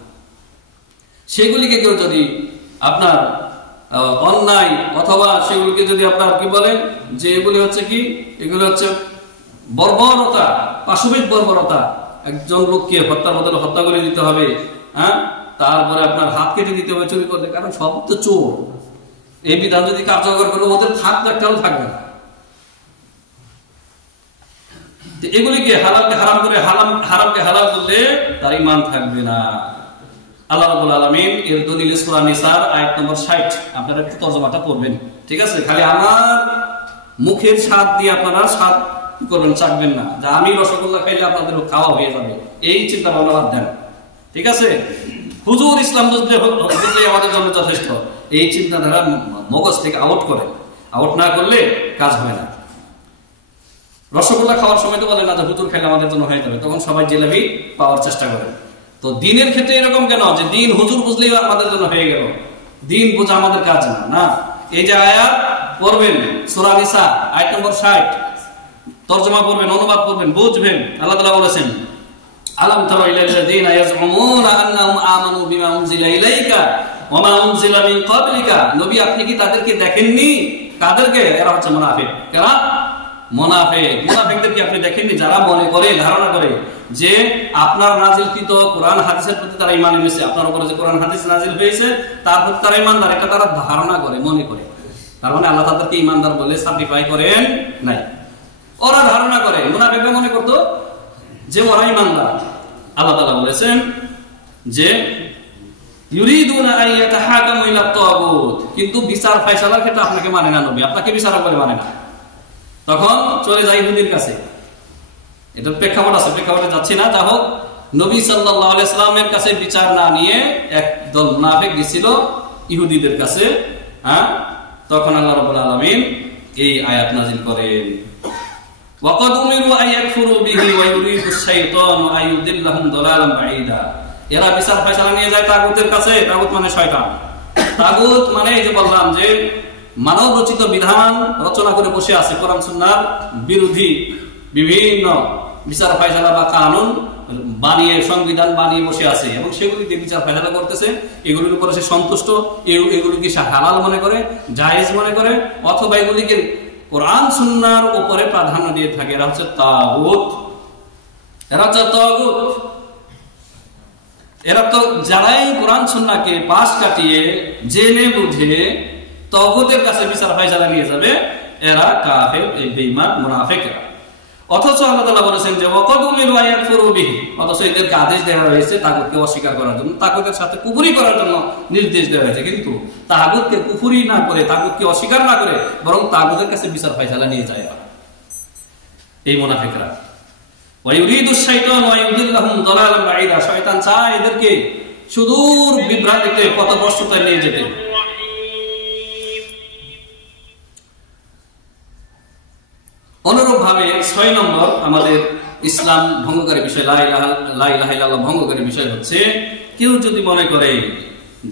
সেগুলিকে কেউ যদি আপনার অন্যায়, অথবা সেগুলিকে যদি আপনার কি বলেন যে এগুলি হচ্ছে কি, এগুলি হচ্ছে বর্বরতা, পাশবিক বর্বরতা, একজন লোককে হত্যার বদলে হত্যা করে দিতে হবে, তারপরে আপনার হাত কেটে দিতে হবে চুরি করলে, কারণ সব তো চোর। এই বিধান যদি কার্যকর করে, ওদের থাকবে, একটাও থাকবে না। এগুলিকে হালালকে হারাম করে, হারামকে হালাল করলে তার ঈমান থাকবে না। আল্লাহ রাব্বুল আলামিন এর দলিল সূরা নিসার আয়াত নম্বর 60, আপনারা একটু তরজমাটা পড়বেন, ঠিক আছে? খালি আমার মুখের স্বাদ দিয়ে আপনারা স্বাদ কি করবেন, চাকবেন না যে আমি রসগোল্লা খাইলে আপনাদের খাওয়া হয়ে যাবে, এই চিন্তা ভাবনা বাদ দেন, ঠিক আছে? হুজুর ইসলাম বুঝলে আমাদের জন্য যথেষ্ট, এই চিন্তাধারা মগজ থেকে আউট করেন। আউট না করলে কাজ হবে না। রসগোল্লা খাওয়ার সময় তো বলে না যে হুজুর খাইলে আমাদের জন্য হয়ে যাবে, তখন সবাই জিলাপি পাওয়ার চেষ্টা করেন। তো দ্বীনের ক্ষেত্রে এরকম কেন যে দ্বীন হুজুর বুঝলেই আমাদের জন্য হয়ে গেল? দ্বীন বোঝা আমাদের কাজ না। এই যে আয়াত পড়বেন সূরা নিসা আয়াত নম্বর 60, তরজমা পড়বেন, অনুবাদ পড়বেন, বুঝবেন। আল্লাহ তাআলা বলেছেন আলাম তারা ইলাল্লাযীনা ইয়াজউমুনা আন্নাহুম আমানু বিমা উনজিলা ইলাইকা ওয়া মা উনজিলা মিন ক্বাবলিকা, নবী আপনি কি তাদেরকে দেখেননি? কাদেরকে? এরা হচ্ছে মুনাফিক। কারা? মুনাফিক। মুনাফিকদেরকে আপনি দেখেননি যারা মনে করে, ধারণা করে যে আপনার নাজিলকৃত কোরআন হাদিসের প্রতি তারা ঈমান এনেছে, আপনার উপরে যে কোরআন হাদিস নাজিল হয়েছে তার প্রতি তারা ঈমানদার, এটা তারা ধারণা করে, মনে করে। তার মানে আল্লাহ তাদেরকে ঈমানদার বলে সার্টিফাই করেন নাই, ওরা ধারণা করে। মুনাফিকরা মনে করতো যে ওরা ঈমানদার। আল্লাহ তাআলা বলেছেন যে ইউরিদুনা আন ইয়াতাহাকামু ইলা তাগুত, কিন্তু বিচার ফয়সালার ক্ষেত্রে আপনাকে মানে না নবী, আপনাকে বিচারক বলে মানে না। তখন চলে যায় ইহুদির কাছে। এটার প্রেক্ষাপট আছে, প্রেক্ষাপটে যাচ্ছি না। যা হোক, নবী সাল্লাল্লাহু আলাইহি সাল্লামের কাছে বিচার না নিয়ে একদল মুনাফিক গিয়েছিল ইহুদিদের কাছে। তখন আল্লাহ রাব্বুল আলামিন এই আয়াত নাযিল করেন, ওয়াকাদ উমিরু আন ইয়াকফুরু বিহি ওয়া ইউরিদু আশ-শাইতানু আন ইউদিল্লাহুম দালালান বাঈদা। এরা বিচার ফয়সালা নিয়ে যায় তাগুতের কাছে। তাগুত মানে শয়তান। তাগুত মানে এই যে বললাম যে মানব রচিত বিধান রচনা করে বসে আছে, কোরআন সুন্নাহর বিরোধী বিভিন্ন বিচার ফয়সালা বা কানুন বানিয়ে, সংবিধান বানিয়ে বসে আছে এবং সেগুলি দিয়ে বিচার ফয়সালা করতেছে। এগুলির উপরে সে সন্তুষ্ট, এগুলিকে সে হালাল মনে করে, জায়েজ মনে করে, অথবা এগুলিকে কোরআন সুন্নাহর উপরে প্রাধান্য দিয়ে থাকে। এরা হচ্ছে তাগুত। এরা হচ্ছে তাগুত। এরা তো যারাই কোরআন সুন্নাহকে পাশ কাটিয়ে জেনে বুঝে তাগুতের কাছে বিচার ফয়সালা নিয়ে যাবে, এরা কাফের, বেঈমান, মুনাফিকরা। অথচ আল্লাহ তাআলা বলেছেন যে ওয়াকাদ উমিরু আন ইয়াকফুরু বিহি, অথচ এদেরকে আদেশ দেওয়া হয়েছে তাগুতকে অস্বীকার করার জন্য, তাগুতের সাথে কুফরি করার জন্য নির্দেশ দেওয়া হয়েছে। কিন্তু তাগুতকে কুফরি না করে, তাগুতকে অস্বীকার না করে বরং তাগুতের কাছে বিচার ফয়সালা নিয়ে যায় এই মুনাফিকরা। ওয়া ইউরিদু আশ-শাইতানু আন ইউদিল্লাহুম দালালান বাঈদা, শয়তান চায় এদেরকে সুদূর বিভ্রান্তিতে, পথভ্রষ্টতায় নিয়ে যেতে। অনুরূপ ভাবে 6 নম্বর আমাদের ইসলাম ভঙ্গকারী বিষয়, লা ইলাহা ইল্লাল্লাহ ভঙ্গকারী বিষয় হচ্ছে কেউ যদি মনে করে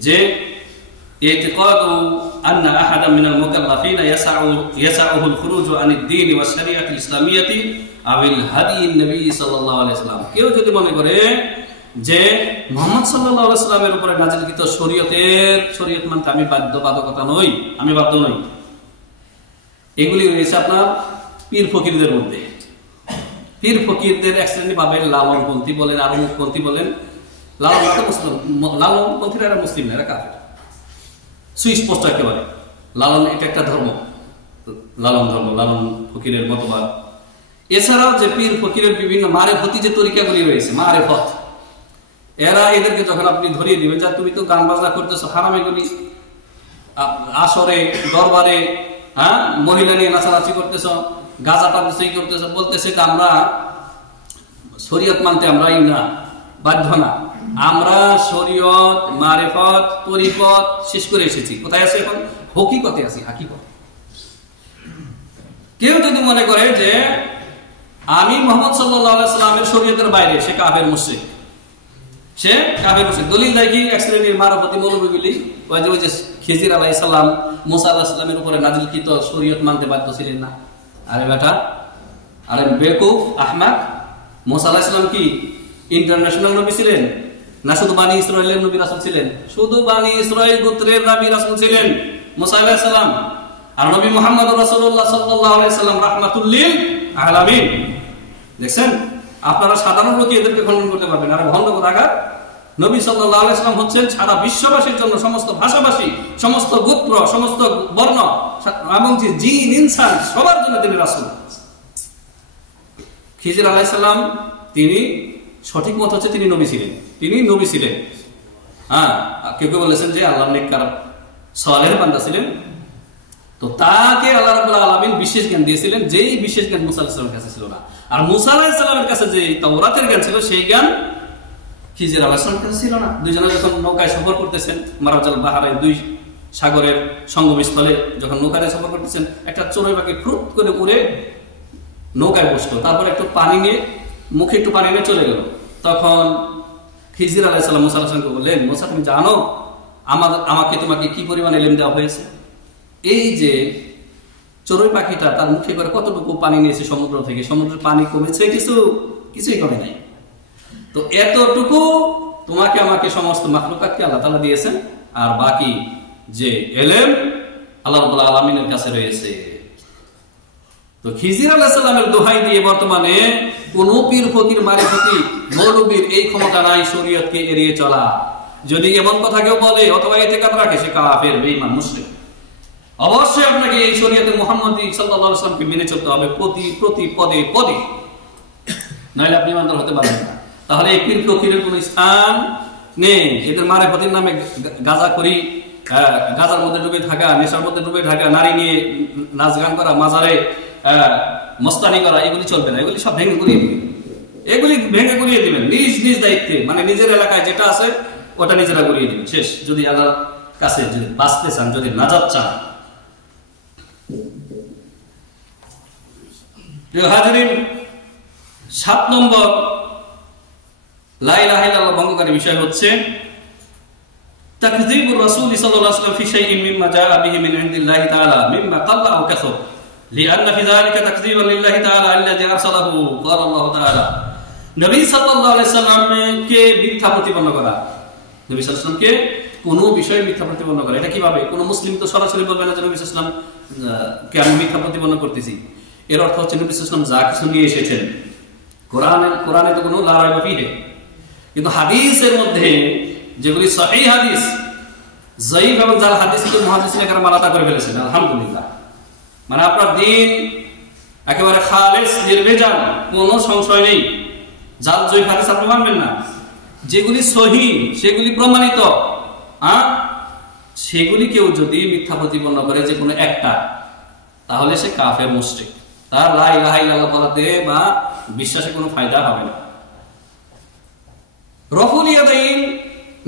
যে ইতিকাদু আন্না আহাদাম মিনাল মুকাল্লাফিনা ইয়াসআউহুল খুরুজু আনিদ দ্বীন ওয়াস শরিয়াতিল ইসলামিয়াতি আবিল হাদিন নবী সাল্লাল্লাহু আলাইহি ওয়াসাল্লাম, কেউ যদি মনে করে যে মুহাম্মদ সাল্লাল্লাহু আলাইহি ওয়াসাল্লামের উপরে নাজিলকৃত শরীয়ত মানতে আমি বাধ্যবাধকতা নই, আমি বাধ্য নই, এগুলি রয়েছে আপনার পীর ফকিরদের মধ্যে। পীর ফকিরদের এক শ্রেণী পাবেন লালনপন্থী বলেন, আর মুখপন্থী বলেন। লালনপন্থীরা এরা মুসলিম না, এরা কাফের, সুস্পষ্ট একেবারে। লালন এটা একটা ধর্ম, লালন ধর্ম, লালন ফকিরের মতবাদ। এছাড়াও যে পীর ফকিরের বিভিন্ন মারেফতি যে তরিকাগুলি রয়েছে, মারেফত, এরা এদেরকে যখন আপনি ধরিয়ে দিবেন যে তুমি তো গান বাজনা করতেছো, হারাম এগুলি, আসরে দরবারে মহিলা নিয়ে নাচানাচি করতেছ, গাঁজা টানতেছ, করতেছ, বলতেছে যে আমরা শরীয়ত মানতে আমরা না, বাধ্য না, আমরা শরীয়ত, মারেফত, তরিকত শেষ করে এসেছি। কোথায় আছে এখন? হকিকতে আছি, হাকিকত। কেউ যদি মনে করে যে আমি মুহাম্মদ সাল্লাল্লাহু আলাইহি সাল্লামের শরীয়তের বাইরে, সে কাফের মুশরিক। সে কাফের মুশরিক। দলিল দেয় কি? এক শ্রেণীর মারফতি মৌলবীগুলি, ওই যে খিজির আলাইহিস সালাম মুসা আলাইহিস সালামের উপরে নাজিলকৃত শরীয়ত মানতে বাধ্য ছিলেন না। আরে বেটা, আরে বেকুফ, আহমাক, মুসা আলাইহিস সালাম কি ইন্টারন্যাশনাল নবী ছিলেন না শুধু বানি ইসরায়েলের নবী রাসূল ছিলেন? শুধু বানি ইসরায়েল গোত্রের নবী রাসূল ছিলেন মুসা আলাইহিস সালাম। আর নবী মুহাম্মদ রাসূলুল্লাহ সাল্লাল্লাহু আলাইহি সাল্লাম রাহমাতুল লিল আলামিন। দেখছেন, আপনারা সাধারণ লোক এদেরকে খণ্ডন করতে পারবেন, আর ভণ্ড কোথাকার। নবী সাল্লাল্লাহু আলাইহি সাল্লাম হচ্ছেন সারা বিশ্ববাসীর জন্য, সমস্ত ভাষাভাষী, সমস্ত গোত্র, সমস্ত বর্ণ এবং জিন ইনসান সবার জন্য তিনি রাসূল। খিজির আলাইহিস সালাম তিনি সঠিক মত হচ্ছে তিনি নবী ছিলেন, তিনি নবী ছিলেন। কেউ কেউ বলেছেন যে আল্লাহর নেককার সালেহের বান্দা ছিলেন। তো তাকে আল্লাহ রাব্বুল আলামিন বিশেষ জ্ঞান দিয়েছিলেন, যেই বিশেষ জ্ঞান মুসা আলাইহিস সালামের কাছে ছিল না। আর মুসা আলাইহিস সালামের কাছে যে তাওরাতের জ্ঞান ছিল, সেই জ্ঞান খিজির আলাইহিস সালামের কাছে ছিল না। দুইজনে যখন নৌকায় সফর করতেছেন, মারাজাল বাহারে, দুই সাগরের সঙ্গমস্থলে যখন নৌকায় সফর করতেছেন, একটা চড়ুই পাখি ফুট করে উড়ে নৌকায় বসলো, তারপর একটু পানি নিয়ে, মুখে একটু পানি নিয়ে চলে গেল। তখন খিজির আলাইহিস সালাম মুসা আলাইহিস সালামকে বললেন, মুসা তুমি জানো আমাকে তোমাকে কি পরিমাণ ইলম দেওয়া হয়েছে? এই যে চড়ুই পাখিটা তার মুখে করে কতটুকু পানি নিয়েছে সমুদ্র থেকে, সমুদ্রের পানি কমেছে কিছুই কমে নাই। তো এতটুকু তোমাকে আমাকে সমস্ত মাখলুকাতকে আল্লাহ তাআলা দিয়েছেন, আর বাকি যে ইলম আল্লাহ রাব্বুল আলামিনের কাছে রয়েছে। তো খিজির আলাইহিস সালামের দোহাই দিয়ে বর্তমানে কোন পীর ফকির মারিফতি মৌলবীর এই ক্ষমতা নাই শরীয়তকে এড়িয়ে চলা। যদি এমন কথা কেউ বলে অথবা ইতিকাদ রাখে, সে কাফের, বেঈমান, মুশরিক। অবশ্যই আপনাকে এই শরীয়তে মুহাম্মদী সাল্লাল্লাহু আলাইহি ওয়াসাল্লামকে মেনে চলতে হবে প্রতি পদে পদে, নাহলে আপনি ইমানদার হতে পারবেন না। তাহলে এই পীর ফকিরের কোনো স্থান নেই। এদের মারিফতির নামে গাঁজা করি, গাঁজার মধ্যে ডুবে থাকা, নেশার মধ্যে ডুবে থাকা, নারী নিয়ে নাচ গান করা, মাজারে মস্তানি করা, এগুলি চলবে না। এগুলি সব ভেঙে গুড়িয়ে দিবেন, এগুলি ভেঙে গুড়িয়ে দিবেন নিজ নিজ দায়িত্বে, মানে নিজের এলাকায় যেটা আছে ওটা নিজেরা গুড়িয়ে দিবেন, শেষ। যদি আল্লাহর কাছে যদি বাঁচতে চান, যদি নাজাত চান। হাজিরিন, 7 নম্বর লা ইলাহা ইল্লাল্লাহ ভঙ্গকারী বিষয় হচ্ছে তাকযীবুর রাসূল সাল্লাল্লাহু আলাইহি ওয়াসাল্লাম ফি শাইইন মিম্মা জাআ বিহি মিন ইনদিল্লাহি তাআলা মিম্মা কাল্লা আও কাসুর লিআন্না ফি যালিকা তাকযীবান লিল্লাহি তাআলা আল্লাযী আরসালাহু। ক্বালা আল্লাহু তাআলা, নবী সাল্লাল্লাহু আলাইহি ওয়াসাল্লামকে মিথ্যা প্রতিপন্ন করা, নবী সাল্লাল্লাহু আলাইহি ওয়াসাল্লামকে কোন বিষয়ে মিথ্যা প্রতিপন্ন করা। এটা কিভাবে? কোন মুসলিম তো সরাসরি বলবে না যে নবী সাল্লাল্লাহু আলাইহি ওয়াসাল্লাম কে আমি মিথ্যা প্রতিপন্ন করতেছি। এর অর্থ হচ্ছে নবী সাল্লাল্লাহু আলাইহি ওয়াসাল্লাম যা কিছু নিয়ে এসেছেন, কোরআনে তো কোনো লা রাইবা ফীহি, কিন্তু হাদিসের মধ্যে যেগুলি সহিহ হাদিস, যায়ীফ এবং জাল হাদিসকে মুহাদ্দিসিনে কেরাম আলাদা করে ফেলেছেন। আলহামদুলিল্লাহ, মানে আপনার দ্বীন একেবারে খালেস, নির্ভেজাল, কোনো সংশয় নেই। জাল যায়ীফ হাদিস আপনি মানবেন না। যেগুলি সহিহ, সেগুলি প্রমাণিত, সেগুলি কেউ যদি মিথ্যা প্রতিপন্ন করে যে কোনো একটা, তাহলে সে কাফের, মুশরিক। তার লা ইলাহা ইল্লাল্লাহ বলাতে বা বিশ্বাসে কোনো ফায়দা হবে না। রফুল ইয়াদাইন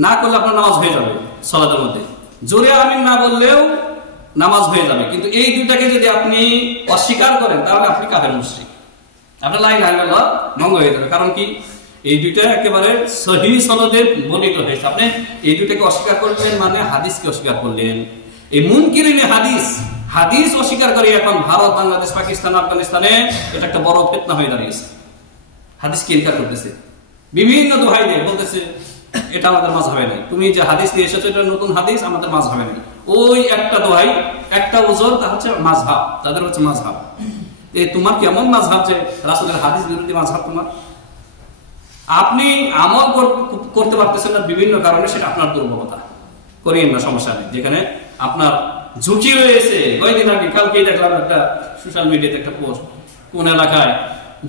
না করলে আপনার নামাজ হয়ে যাবে সালাতের মধ্যে, জোরে আমিন না বললেও নামাজ হয়ে যাবে, কিন্তু এই দুইটাকে যদি আপনি অস্বীকার করেন তাহলে আপনি কাফের, মুশরিক, আপনার লা ইলাহা ইল্লাল্লাহ ভঙ্গ হয়ে যাবে। কারণ কি? এই দুইটা একেবারে সহিহ সনদে বর্ণিত হয়েছে। আপনি এই দুইটাকে অস্বীকার করলেন মানে হাদিসকে অস্বীকার করলেন। এই মুনকিরিনে হাদিস অস্বীকার করে এখন ভারত, বাংলাদেশ, পাকিস্তান, আফগানিস্তানে এটা একটা বড় ফিতনা হয়ে দাঁড়িয়েছে। হাদিসকে ইনকার করতেছে, বিভিন্ন দোহাই দিয়ে বলতেছে এটা আমাদের মাযহাবে নাই, তুমি যে হাদিস নিয়ে এসেছো এটা নতুন হাদিস, আমাদের মাযহাবে নাই। ওই একটা দোহাই, একটা ওজোর, তা হচ্ছে মাযহাব, তাদের হচ্ছে মাযহাব। এই তোমার কেমন মাযহাব যে রাসূলের হাদিস বিরোধী মাযহাব তোমার? আপনি আমল করতে পারতেছেন না বিভিন্ন কারণে, সেটা আপনার দুর্বলতা, করিয়েন না, সমস্যা নেই। যেখানে আপনার ঝুঁকি রয়েছে, কয়েকদিন আগে কালকেই দেখলাম একটা সোশ্যাল মিডিয়াতে একটা পোস্ট, কোন এলাকায়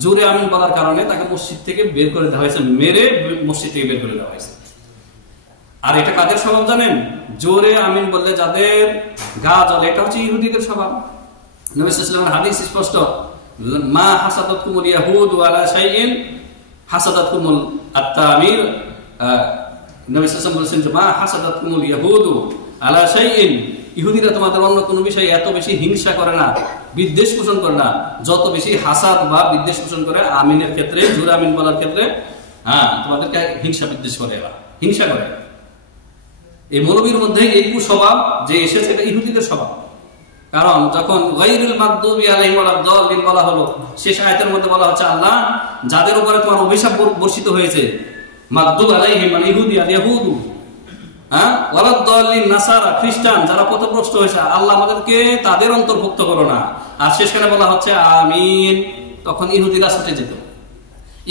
জোরে আমিন বলার কারণে তাকে মসজিদ থেকে বের করে দেওয়া হয়েছে, মেরে মসজিদ থেকে বের করে দেওয়া হয়েছে। আর এটা কাদের স্বভাব জানেন? জোরে আমিন বললে যাদের গা জ্বলে, এটা হচ্ছে ইহুদিদের স্বভাব। নবী সাল্লাল্লাহু আলাইহি ওয়াসাল্লামের হাদিস স্পষ্ট, মা হাসাদাতকুমুল ইয়াহুদ আলা শাইইন হাসাদাতকুমুল আত-তামির। নবী সাল্লাল্লাহু আলাইহি ওয়াসাল্লাম বলেছেন যে মা হাসাদাতকুমুল ইয়াহুদ আলা শাইইন, ইহুদিরা তোমাদের অন্য কোনো বিষয়ে এত বেশি হিংসা করে না, বিদ্বেষ পোষণ করে না, যত বেশি হাসাদ বা বিদ্বেষ পোষণ করে আমিনের ক্ষেত্রে, জোরে আমিন বলার ক্ষেত্রে। তোমাদেরকে হিংসা বিদ্বেষ করে, এরা হিংসা করে। এই মৌলবীর মধ্যে এই কুস্বভাব যে এসেছে, এটা ইহুদিদের স্বভাব। কারণ যখন গায়রুল মাগদুবি আলাইহিম ওয়ালাদ-দাল্লিন বলা হলো, শেষ আয়াতের মধ্যে বলা হচ্ছে আল্লাহ যাদের উপরে তোমার অভিশাপ বর্ষিত হয়েছে, মাগদুব আলাইহিম মানে ইহুদি আর ইয়াহুদু, ওয়ালাদ-দাল্লিন নাসারা খ্রিস্টান, যারা পথভ্রষ্ট হয়েছে, আল্লাহ আমাদেরকে তাদের অন্তর্ভুক্ত করো না। আর শেষখানে বলা হচ্ছে আমিন, তখন ইহুদিরা ছুটে যেত,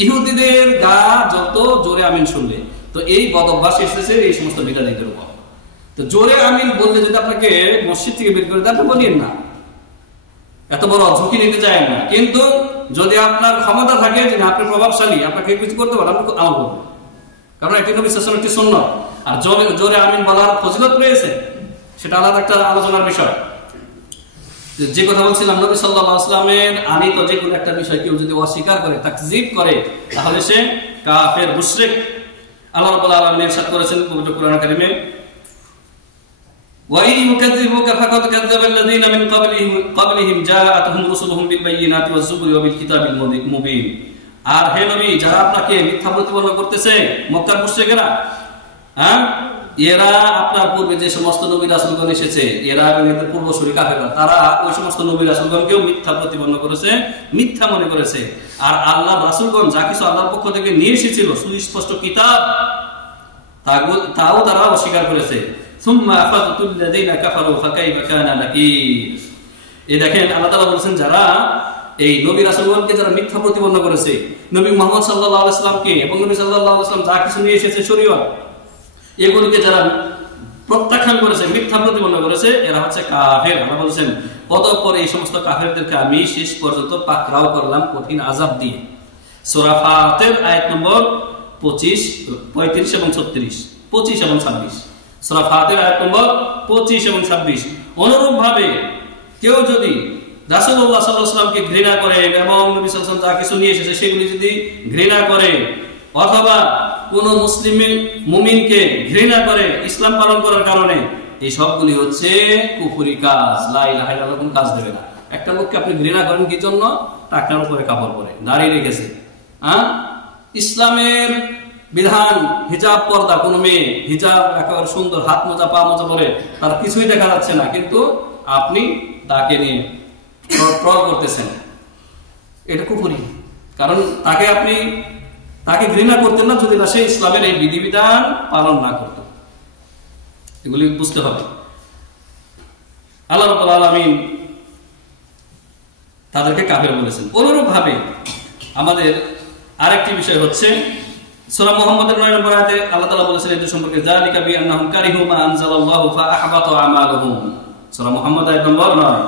ইহুদিদের গা যত জোরে আমিন শুনলে। তো এই বদঅভ্যাস এসেছে এই সমস্ত বিদাতীদের উপর। তো জোরে আমিন বললে যদি আপনাকে মসজিদ থেকে বের করে দেয়, আপনি বলিয়েন না, এত বড় ঝুঁকি নিতে চায় না। কিন্তু যদি আপনার ক্ষমতা থাকে যে আপনি প্রভাবশালী, আপনাকে কিছু করতে পারেন, আপনি আমল করবেন, কারণ এটি নবী সাল্লাল্লাহু আলাইহি ওয়াসাল্লামের একটি সুন্নাত। আর জোরে আমিন বলার ফজিলত রয়েছে, সেটা আলাদা একটা আলোচনার বিষয়। যে কথা বলছিলাম, নবী সাল্লাল্লাহু আলাইহি ওয়াসাল্লামের আনিত যে কোনো একটা বিষয় কেউ যদি অস্বীকার করে, তাকযীব করে, তাহলে সে কাফের, মুশরিক। আল্লাহ রাব্বুল আলামিন ইরশাদ করেছেন পবিত্র কোরআন কারীমে, ওয়া ইন ইউকাযযিবুকা ফাকাদ কাযযাবা আল্লাযীনা মিন ক্বাবলিহিম জাআতুহুম রাসূলুহুম বিল বায়িনাতি ওয়াজ যুবুরি ওয়া বিল কিতাবিল মুবিন। আর হে নবী, যারা আপনাকে মিথ্যা প্রতিপন্ন করতেছে, মক্কার মুশরিকেরা, এরা আপনার পূর্বে যে সমস্ত নবী রাসূলগণ এসেছে, এরা এবং এদের পূর্বসূরি কাফেররা, তারা ওই সমস্ত নবী রাসূলগণকেও মিথ্যা প্রতিপন্ন করেছে, মিথ্যা মনে করেছে। আর আল্লাহর রাসূলগণ যা কিছু আল্লাহর পক্ষ থেকে নিয়ে এসেছিল, সুস্পষ্ট কিতাব, তাও তারা অস্বীকার করেছে। সুম্মা আখাযাতুল লাযিনা কাফারু ফাকাইফা কানা নাকির। এই দেখেন আল্লাহ তাআলা বলেছেন, যারা এই নবী রাসূলগণকে যারা মিথ্যা প্রতিপন্ন করেছে, নবী মুহাম্মদ সাল্লাল্লাহু আলাইহি ওয়াসাল্লামকে এবং নবী সাল্লাল্লাহু আলাইহি ওয়াসাল্লাম যা কিছু নিয়ে এসেছে শরীয়ত, এগুলোকে যারা প্রত্যাখ্যান করেছে, মিথ্যা প্রতিপন্ন করেছে, এরা হচ্ছে কাফের। আল্লাহ বলেছেন, অতঃপর এই সমস্ত কাফেরদেরকে আমি শেষ পর্যন্ত পাকড়াও করলাম কঠিন আযাব দিয়ে। সূরা ফাতির আয়াত নম্বর 25, 35 এবং 36, 25 এবং 26। সূরা ফাতির আয়াত নম্বর 25 এবং 26। অনুরূপভাবে কেউ যদি রাসূলুল্লাহ সাল্লাল্লাহু আলাইহি ওয়াসাল্লামকে ঘৃণা করে এবং নবী সাল্লাল্লাহু আলাইহি ওয়াসাল্লাম যা কিছু নিয়ে এসেছে সেগুলি যদি ঘৃণা করে, অথবা কোন মুসলিম মুমিনকে ঘৃণা করে ইসলাম পালন করার কারণে, এই সবগুলি হচ্ছে কুফরি কাজ, লা ইলাহা ইল্লাল্লাহ কোন কাজ দেবে না। একটা লোককে আপনি ঘৃণা করেন কি জন্য? টাকনার উপরে কাপড় পরে, দাঁড়িয়ে রেখেছে, ইসলামের বিধান হিজাব পর্দা, কোন মেয়ে হিজাব একেবারে সুন্দর, হাত মোজা পা মোজা পরে, তার কিছুই দেখা যাচ্ছে না, কিন্তু আপনি তাকে নিয়ে ট্রল করতেছেন, এটা কুফরি। কারণ তাকে ঘৃণা করতেন না যদি না সে ইসলামের এই বিধিবিধান পালন না করত। এগুলি বুঝতে হবে। আল্লাহ রাব্বুল আলামিন তাদেরকে কাফের বলেছেন। অনুরূপ ভাবে আমাদের আরেকটি বিষয় হচ্ছে সূরা মুহাম্মদের 9 নম্বর আয়াতে আল্লাহ তাআলা বলেছেন এদের সম্পর্কে, যালিকা বিআন্নাহুম কারিহু মা আনজালাল্লাহু ফাআহবাতা আমালুহুম। সূরা মুহাম্মদ আয়াত নম্বর 9।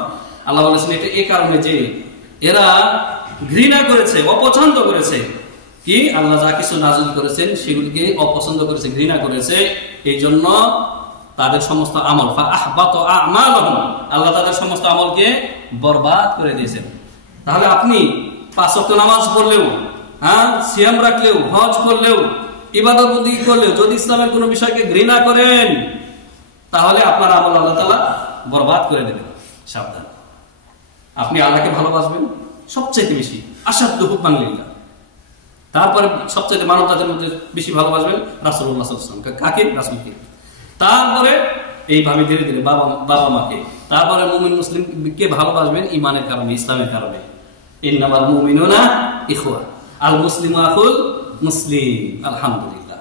আল্লাহ বলেছেন এটা এই কারণে যে এরা ঘৃণা করেছে, অপছন্দ করেছে কি আল্লাহ যা কিছু নাযিল করেছেন সেগুলিকে অপছন্দ করেছে, ঘৃণা করেছে। এই জন্য তাদের সমস্ত আমল ফাআহবাতা আমালুহুম, আল্লাহ তাদের সমস্ত আমলকে বরবাদ করে দিয়েছেন। তাহলে আপনি 5 ওয়াক্ত নামাজ পড়লেও, সিয়াম রাখলেও, হজ করলেও, ইবাদত বন্দেগী করলেও যদি ইসলামের কোনো বিষয়কে ঘৃণা করেন, তাহলে আপনার আমল আল্লাহ তাআলা বরবাদ করে দেবেন। সাবধান। আপনি আল্লাহকে ভালোবাসবেন সবচেয়ে বেশি, আশাদ্দু হুব্বান লিল্লাহ। তারপরে সবচেয়ে মানব জাতির মধ্যে বেশি ভালোবাসবেন রাসূলুল্লাহ সাল্লাল্লাহু আলাইহি ওয়াসাল্লাম, কাকে? রাসূলকে। তারপরে এইভাবে ধীরে ধীরে বাবা মাকে, তারপরে মুমিন মুসলিমকে ভালোবাসবেন ইমানের কারণে, ইসলামের কারণে। ইন্নামাল মুমিনুনা ইখওয়া, আল মুসলিমু আখুল মুসলিম। আলহামদুলিল্লাহ।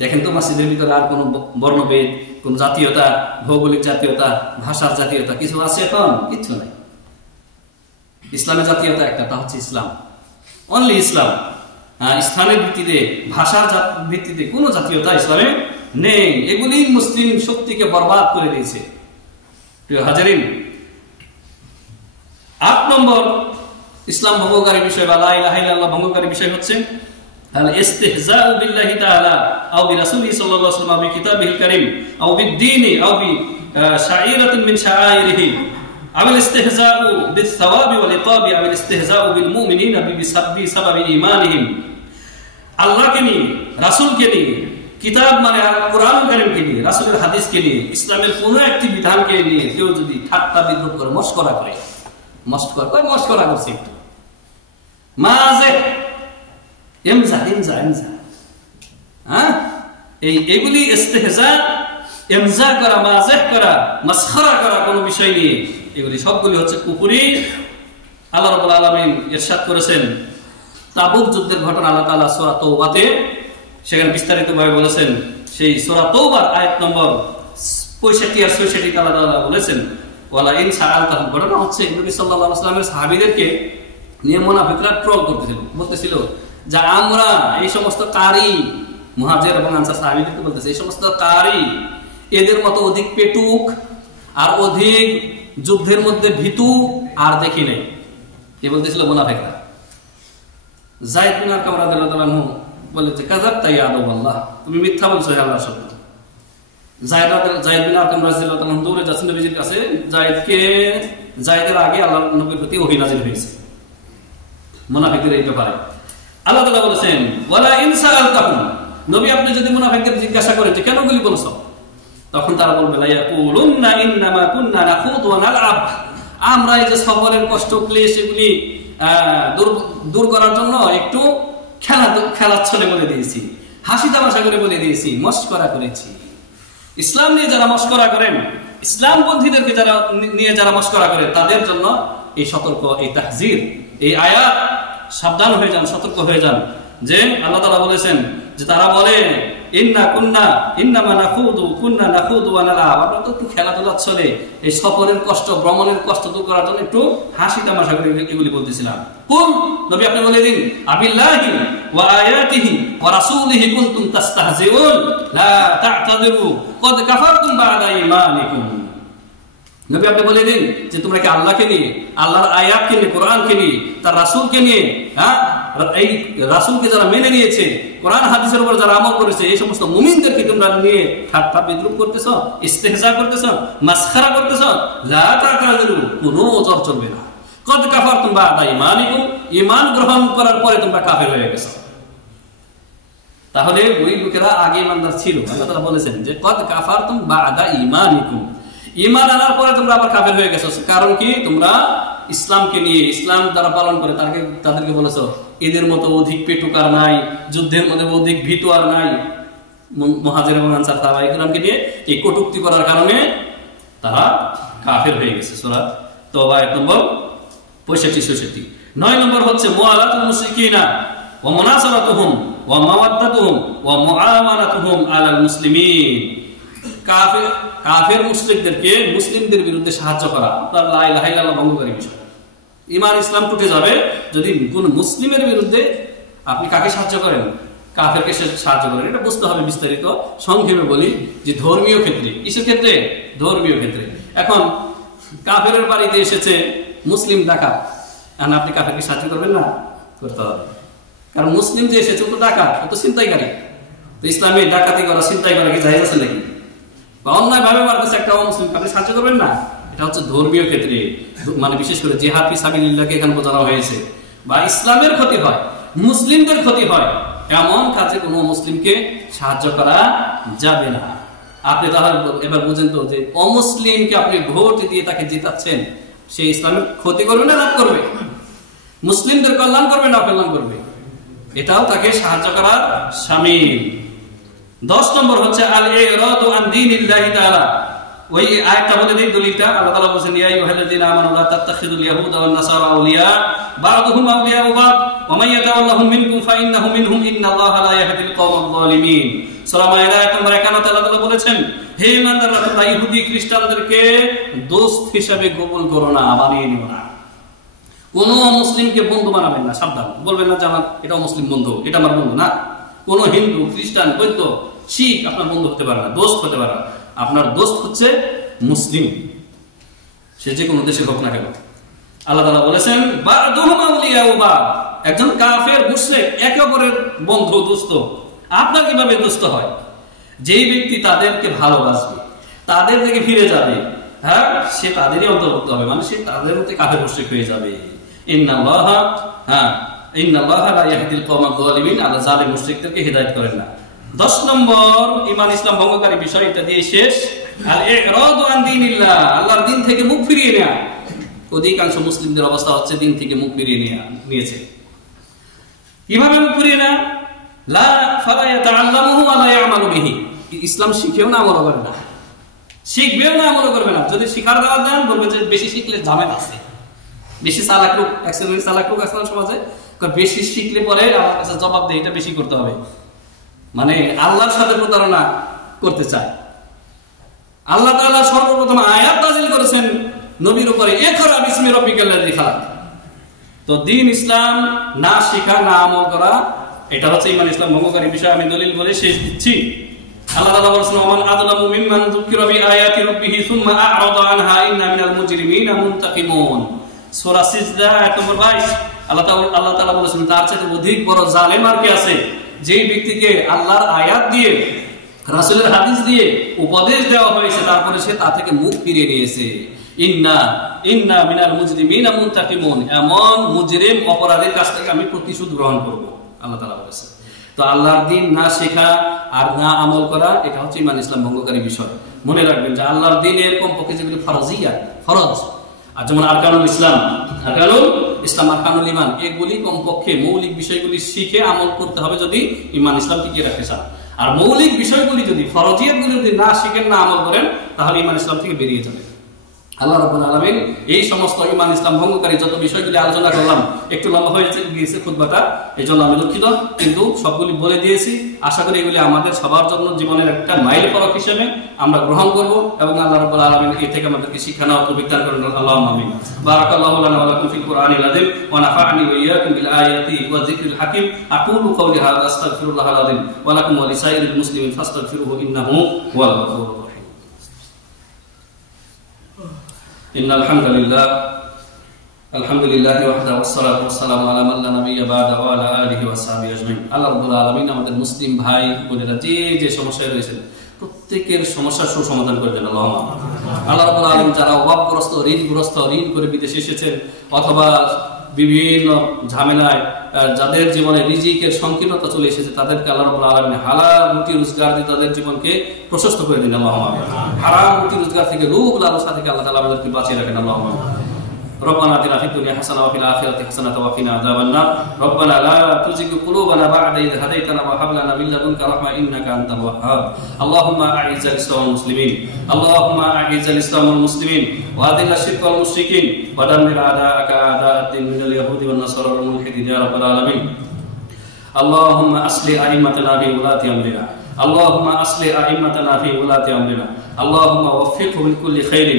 দেখেন তো মসজিদের ভিতরে আর কোন বর্ণভেদ, কোন জাতীয়তা, ভৌগোলিক জাতীয়তা, ভাষার জাতীয়তা কিছু আছে এখন? কিচ্ছু নাই। ইসলামের জাতীয়তা একটা, তা হচ্ছে ইসলাম, অনলি ইসলাম। স্থানের ভিত্তিতে, ভাষার ভিত্তিতে কোন জাতীয়তা ইসলামে নেই। এগুলি মুসলিম শক্তিকে বরবাদ করে দিয়েছে। প্রিয় হাজারিন, 8 নম্বর ইসলাম ভঙ্গকারী বিষয় বা লা ইলাহা ইল্লাল্লাহ ভঙ্গকারী বিষয় হচ্ছে আল ইস্তিহজাউ বিল্লাহি তাআলা আও বিরাসূলিহি সাল্লাল্লাহু আলাইহি ওয়াসাল্লাম বিকিতাবিহিল কারীম আও বিদ্দীনি আও বি শাঈরাতিন মিন শাআইরিহি আও ইস্তিহজাউ বিস-সাওয়াবি ওয়াল ইকাবি আও ইস্তিহজাউ বিল মুমিনিনা বিসাবাবি ঈমানিহিম। আল্লাহকে নিয়ে, রাসূলকে নিয়ে, কিতাব মানে কোরআনুল কারীমকে নিয়ে, রাসূলের হাদিসকে নিয়ে, ইসলামের কোন একটি বিধানকে নিয়ে কেউ যদি ঠাট্টা বিদ্রুপ করে, মস্করা করে, মস্করা করছে একটু, মাযে ইমজা, এইগুলি ইস্তিহজা, ইমজা করা, মাযহ করা, মাসখারা করা কোন বিষয় নিয়ে, এগুলি সবগুলি হচ্ছে কুফরি। আল্লাহ রাব্বুল আলামিন ইরশাদ করেছেন, তাবুক যুদ্ধের ঘটনা আল্লাহ তাআলা সূরা তাওবাতে সেখানে বিস্তারিতভাবে বলেছেন। সেই সূরা তাওবার আয়াত নম্বর 65 আর 66 আল্লাহ তাআলা বলেছেন, ওয়ালা ইন সাআলতাহুম। ঘটনা হচ্ছে নবী সাল্লাল্লাহু আলাইহি ওয়াসাল্লামের সাহাবীদেরকে নিয়ে মুনাফিকরা ট্রল করতেছিল, বলতেছিল যে আমরা এই সমস্ত কারি, মুহাজির এবং আনসার সাহাবীদেরকে বলতেছে, এই সমস্ত কারি এদের মতো অধিক পেটুক আর অধিক যুদ্ধের মধ্যে ভীতু আর দেখি নাই। কে বলতেছিল? মুনাফিকরা। যায়েদ বিন আরকাম রাদিয়াল্লাহু তাআলা আনহু বলেছে, কাযাবতা ইয়া আদুল্লাহ, তুমি মিথ্যা বলছো হে আল্লাহর শপথ। যায়েদ বিন আরকাম রাদিয়াল্লাহু তাআলা দৌড়ে যাচ্ছেন নবীজির কাছে। যায়েদের আগে আল্লাহর নবীর প্রতি ওহী নাযিল হয়েছে মুনাফিকদের এই ব্যাপারে। আল্লাহ তাআলা বলেছেন, ওয়ালা ইন সাআলতাহুম, নবী আপনি যদি মুনাফিকদের জিজ্ঞাসা করেন যে কেন গুলি বলছো, তখন তারা বলবে, লা ইয়াকুলুন্না ইন্নামা কুননা নাখুদু ওয়া নালআব, আমরা এই যে সফরের কষ্ট ক্লেশ এগুলি দূর করার জন্য একটু খেলার ছলে বলে দিয়েছি, হাসি তামাশা করে বলে দিয়েছি, মস্করা করেছি। ইসলাম নিয়ে যারা মস্করা করেন, ইসলামপন্থীদেরকে যারা নিয়ে যারা মস্করা করে, তাদের জন্য এই সতর্ক, এই তাহজির, এই আয়াত, সাবধান হয়ে যান, সতর্ক হয়ে যান। যে আল্লাহ তাআলা বলেছেন যে তারা বলে ইন্নামা নাখুদু ওয়া নালআব, আমরা তো একটু খেলাধুলা চলে, এই সফরের কষ্ট, ভ্রমণের কষ্ট দূর করার জন্য একটু হাসি তামাশা করে এগুলি বলতেছিলাম। কুল, নবী আপনি বলে দিন, আবিল্লাহি ওয়া আয়াতিহি ওয়া রাসূলিহি কুনতুম তাস্তাহজিউন লা তা'তাযিরু ক্বাদ কাফারতুম বা'দা ঈমানিকুম। নবী আপনি বলে দিন যে তোমরা কি আল্লাহকে নিয়ে, আল্লাহর আয়াতকে নিয়ে, কোরআনকে নিয়ে, তার রাসূলকে নিয়ে, এই রাসূলকে যারা মেনে নিয়েছে, কোরআন হাদিসের উপর যারা আমল করেছে, এই সমস্ত মুমিনদেরকে তোমরা নিয়ে ঠাট্টা বিদ্রুপ করতেছো, ইস্তেহজা করতেছো, মাসখারা করতেছো, লা তা'তাযিরু, কোনো ওজর চলবে না। ক্বাদ কাফারতুম বা'দা ঈমানিকুম, ঈমান গ্রহণ করার পরে তোমরা কাফের হয়ে গেছো। তাহলে ওই লোকেরা আগে ইমানদার ছিল। আল্লাহ তাআলা বলেছেন যে ক্বাদ কাফারতুম বা'দা ঈমানিকুম, ঈমান আনার পরে তোমরা আবার কাফের হয়ে গেছো। কারণ কি? তোমরা ইসলামকে নিয়ে, ইসলাম যারা পালন করে তাদেরকে বলেছো এদের মতো অধিক পেটুক আর নাই, যুদ্ধের মধ্যে অধিক ভীতু আর নাই। মুহাজির এবং আনসার তারা ইকরামকে নিয়ে এই কটূক্তি করার কারণে তারা কাফের হয়ে গেছে। সূরা তাওবা আয়াত নম্বর 65-66। 9 নম্বর হচ্ছে মুআলাতুল মুশরিকিনা ওয়া মুনাসারাতুহুম ওয়া মাওয়াদ্দাতুহুম ওয়া মুআমালাতুহুম আলাল মুসলিমিন। কাফের মুশরিকদেরকে মুসলিমদের বিরুদ্ধে সাহায্য করা তার লা ইলাহা ইল্লাল্লাহ ভঙ্গকারী বিষয়। ঈমান ইসলাম টুটে যাবে যদি কোন মুসলিমের বিরুদ্ধে আপনি কাকে সাহায্য করেন, কাফেরকে সাহায্য করেন। এটা বুঝতে হবে বিস্তারিত। সংক্ষেপে বলি যে ধর্মীয় ক্ষেত্রে, কিসের ক্ষেত্রে? ধর্মীয় ক্ষেত্রে। এখন কাফেরের বাড়িতে এসেছে মুসলিম ডাকাত, আর আপনি কাফেরকে সাহায্য করবেন না? করতে হবে। কারণ মুসলিম যে এসেছে ও তো ডাকাত, ও তো ছিনতাইকারী। তো ইসলামে ডাকাতি করা, ছিনতাই করা কি জায়েজ আছে নাকি? অন্যায় ভাবে মারতেছে একটা অমুসলিম, আপনি সাহায্য করবেন না? এটা হচ্ছে ধর্মীয় ক্ষেত্রে, মানে বিশেষ করে জিহাদ ফি সাবিলিল্লাহকে এখানে বোঝানো হয়েছে। বা ইসলামের ক্ষতি হয়, মুসলিমদের ক্ষতি হয়, এমন কাজে কোনো মুসলিমকে সাহায্য করা যাবে না। আপনি তাহলে এবার বুঝেন তো যে অমুসলিমকে আপনি ভোট দিয়ে তাকে জিতাচ্ছেন, সে ইসলামের ক্ষতি করবে না লাভ করবে? মুসলিমদের কল্যাণ করবে না কল্যাণ করবে? এটাও তাকে সাহায্য করার শামিল। 10 নম্বর হচ্ছে আল ইরাদু আন দীনিল্লাহি তাআলা। ওই আয়াতটা বলে দেই, দলিলটা। আল্লাহ তাআলা বলেছেন ইয়া আইয়ুহাল্লাযীনা আমানু লা তাত্তাখিযুল ইয়াহুদা ওয়ান নাসারা আউলিয়া বা'দুহুম আউলিয়াউ বা'দ ওয়া মান ইয়াতাওয়াল্লাহুম মিনকুম ফাইন্নাহু মিনহুম ইন্নাল্লাহা লা ইয়াহদিল কওমাল যালিমিন। সূরা মায়েদা আয়াত নম্বর 51 আল্লাহ তাআলা বলেছেন, হে ঈমানদাররা, তোমরা ইহুদি খ্রিস্টানদেরকে দোস্ত হিসেবে কবুল করো না, বানিয়ে নিও না। কোন মুসলিমকে বন্ধু বানাবেন না। সাবধান, বলবেন না যে আমার এটা মুসলিম বন্ধু, এটা আমার বন্ধু না। কোন হিন্দু, খ্রিস্টান, বৌদ্ধ, শিখ আপনার বন্ধু হতে পারে না, দোস্ত হতে পারে না। আপনার দোস্ত হচ্ছে মুসলিম, সে যে কোনো দেশের হোক না কেন। আল্লাহ তাআলা বলেছেন বা'দুহুম আউলিয়াউ বা'দ, একজন কাফের মুশরিক একে অপরের বন্ধু, দোস্ত। আপনার কিভাবে দোস্ত হয়? যেই ব্যক্তি তাদেরকে ভালোবাসবে, তাদের দিকে ফিরে যাবে, হ্যাঁ, সে তাদেরই অন্তর্ভুক্ত হবে, মানে সে তাদের মধ্যে কাফের মুশরিক হয়ে যাবে। ইন্নাল্লাহা লা ইয়াহদিল কওমাল যালিমিন, আল্লাহ জালিম মুশরিকদেরকে হিদায়াত করেন না। 10 নম্বর ঈমান ইসলাম ভঙ্গকারী বিষয়, এটা দিয়ে শেষ। আল ইরাদু আন দীনিল্লাহ, আল্লাহর দিন থেকে মুখ ফিরিয়ে নেওয়া। অধিকাংশ মুসলিমদের অবস্থা হচ্ছে দিন থেকে মুখ ফিরিয়ে নিয়েছে। কিভাবে মুখ ফিরিয়ে নেওয়া? লা ফালা ইয়াতাআল্লামুহু ওয়া লা ইয়ামালু বিহি, ইসলাম শিখেও না, আমল করে না। শিখবেও না, আমল করবে না। যদি শিখার দাওয়াত দেন, বলবে যে বেশি শিখলে ঝামেলা আছে, বেশি চালাক লোক, এক্সেলেন্ট চালাক লোক আছে সমাজে, বেশি শিখলে পরে আমার কাছে জবাব দেয়, এটা বেশি করতে হবে। মানে আল্লাহর সাথে প্রতারণা করতে চায়। আল্লাহ তাআলা সর্বপ্রথম আয়াত নাযিল করেছেন নবীর উপরে, ইকরা বিসমি রাব্বিকাল্লাযী খালাক। তো দ্বীন ইসলাম না শিখা, না আমল করা, এটা হচ্ছে ঈমান ইসলাম ভঙ্গকারী বিষয়। আমি দলিল বলে শেষ দিচ্ছি। আল্লাহ তাআলা বলেছেন ওমান আযলামু মিম্মান যুকিরা বিআয়াতি রাব্বিহি সুম্মা আ'রাদা আনহা ইন্না মিনাল মুজরিমিনা মুনতাকিমুন। সূরা সিজদা আয়াত নম্বর 22। আল্লাহ তাআলা বলেছেন তার চেয়ে অধিক বড় জালেম আর কে আছে? যেই ব্যক্তিকে আল্লাহর আয়াত দিয়ে, রাসূলের হাদিস দিয়ে উপদেশ দেওয়া হয়েছে, তারপরে সে তা থেকে মুখ ফিরিয়ে নিয়েছে। ইন্না মিনাল মুজরিমিনা মুনতাকিমুন, এমন মুজরিম অপরাধীর কাছ থেকে আমি প্রতিশোধ গ্রহণ করব, আল্লাহ তাআলা বলেছেন। তো আল্লাহর দ্বীন না শেখা আর না আমল করা, এটা হচ্ছে ঈমান ইসলাম ভঙ্গকারী বিষয়। মনে রাখবেন যে আল্লাহর দ্বীনের কমপক্ষে যেগুলো ফরজ, আর যেমন আরকানুল ইসলাম, আরকানুল ঈমান, এগুলি কমপক্ষে মৌলিক বিষয়গুলি শিখে আমল করতে হবে যদি ঈমান ইসলাম টিকিয়ে রাখতে চান। আর মৌলিক বিষয়গুলি যদি, ফরজিয়াতগুলি যদি না শিখেন, না আমল করেন, তাহলে ঈমান ইসলাম থেকে বেরিয়ে যাবে। আল্লাহ রাব্বুল আলামিন এই সমস্ত ঈমান ইসলাম ভঙ্গকারী যত বিষয়গুলি আলোচনা করলাম, একটু লম্বা হয়ে গিয়েছে খুতবাটা, এই জন্য আমি দুঃখিত, কিন্তু সবগুলি বলে দিয়েছি। আশা করি এগুলি আমাদের সবার জন্য জীবনের একটা মাইল ফলক হিসেবে আমরা গ্রহণ করব, এবং আল্লাহ রাব্বুল আলামিন এই থেকে আমাদেরকে শিক্ষা নেওয়ার তৌফিক দান করুন। আল্লাহুম্মা আমিন। বারাকাল্লাহু লানা ওয়া লাকুম ফিল কুরআনিল আযীম ওয়া নাফা'নি ওয়া ইয়্যাকুম বিল আয়াতি ওয়া যিকরিল হাকীম। আকুলু কাওলি হাযা আস্তাগফিরুল্লাহাল আযীম ওয়া লাকুম ওয়া লিসাইরিল মুসলিমিন ফাস্তাগফিরুহু ইন্নাহু হুয়াল গফুরুর রহিম। ইন্নাল হামদালিল্লাহ আলহামদুলিল্লাহি ওয়াহদাহু ওয়াসসালাতু ওয়াসসালামু আলা মান লা নাবিয়্যা বা'দাহু ওয়া আলা আলিহি ওয়া সাহবিহি আজমাইন। আল্লাহ রাব্বুল আলামিন আমাদের মুসলিম ভাই বোনেরা যে সমস্যায় রয়েছেন প্রত্যেকের সমস্যার সুসমাধান করে দেন আল্লাহুম্মা। আল্লাহ রাব্বুল আলামিন যারা অভাবগ্রস্ত, ঋণগ্রস্ত, ঋণ করে বিদেশে এসেছেন, অথবা বিভিন্ন ঝামেলায় যাদের জীবনে রিজিকের সংকীর্ণতা চলে এসেছে, তাদেরকে আল্লাহ রাব্বুল আলামিন হালাল রুটি রোজগার দিয়ে তাদের জীবনকে প্রশস্ত করে দিন আল্লাহুম্মা। হারাম রুটি রোজগার থেকে, রূপ লালসা থেকে আল্লাহ তাআলা আমাদেরকে বাঁচিয়ে রাখেন আল্লাহুম্মা। ربنا آتنا في الدنيا حسنة وفي الآخرة حسنة وقنا عذاب النار ربنا لا تزغ قلوبنا بعد إذ هديتنا وهب لنا من لدنك رحمة إنك أنت الوهاب اللهم أعز الإسلام والمسلمين اللهم أعز الإسلام والمسلمين وأذل الشرك والمشركين ودمر أعداءك أعداء الدين من اليهود والنصارى والملحدين يا رب العالمين اللهم أصلح أئمتنا في ولاة أمرنا اللهم أصلح أئمتنا في ولاة أمرنا اللهم وفقهم لكل خير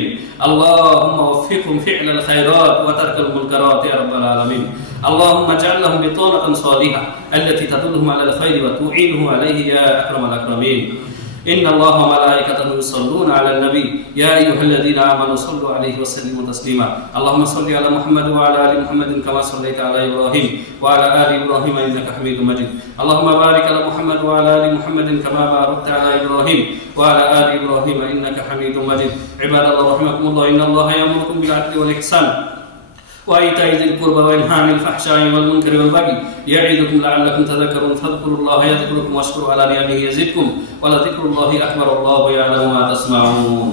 اللهم وفقهم فعل الخيرات وترك المنكرات يا رب العالمين اللهم اجعل لهم بطانة صالحة التي تدلهم على الخير وتعينهم عليه يا أكرم الأكرمين إن الله وملائكته يصلون على النبي يا أيها الذين آمنوا صلوا عليه وسلموا تسليما اللهم صل على محمد وعلى آل محمد كما صليت على إبراهيم وعلى آل إبراهيم إنك حميد مجيد اللهم بارك على محمد وعلى آل محمد كما باركت على إبراهيم وعلى آل إبراهيم إنك حميد مجيد عباد الله رحمكم الله إن الله يأمركم بالعدل والإحسان وإيتاء ذي القربى وينهى عن الفحشاء والمنكر والبغي يعظكم لعلكم تذكرون فاذكروا الله يذكركم واشكروا على نعمه يزدكم ولذكر الله أكبر والله يعلم ما تصنعون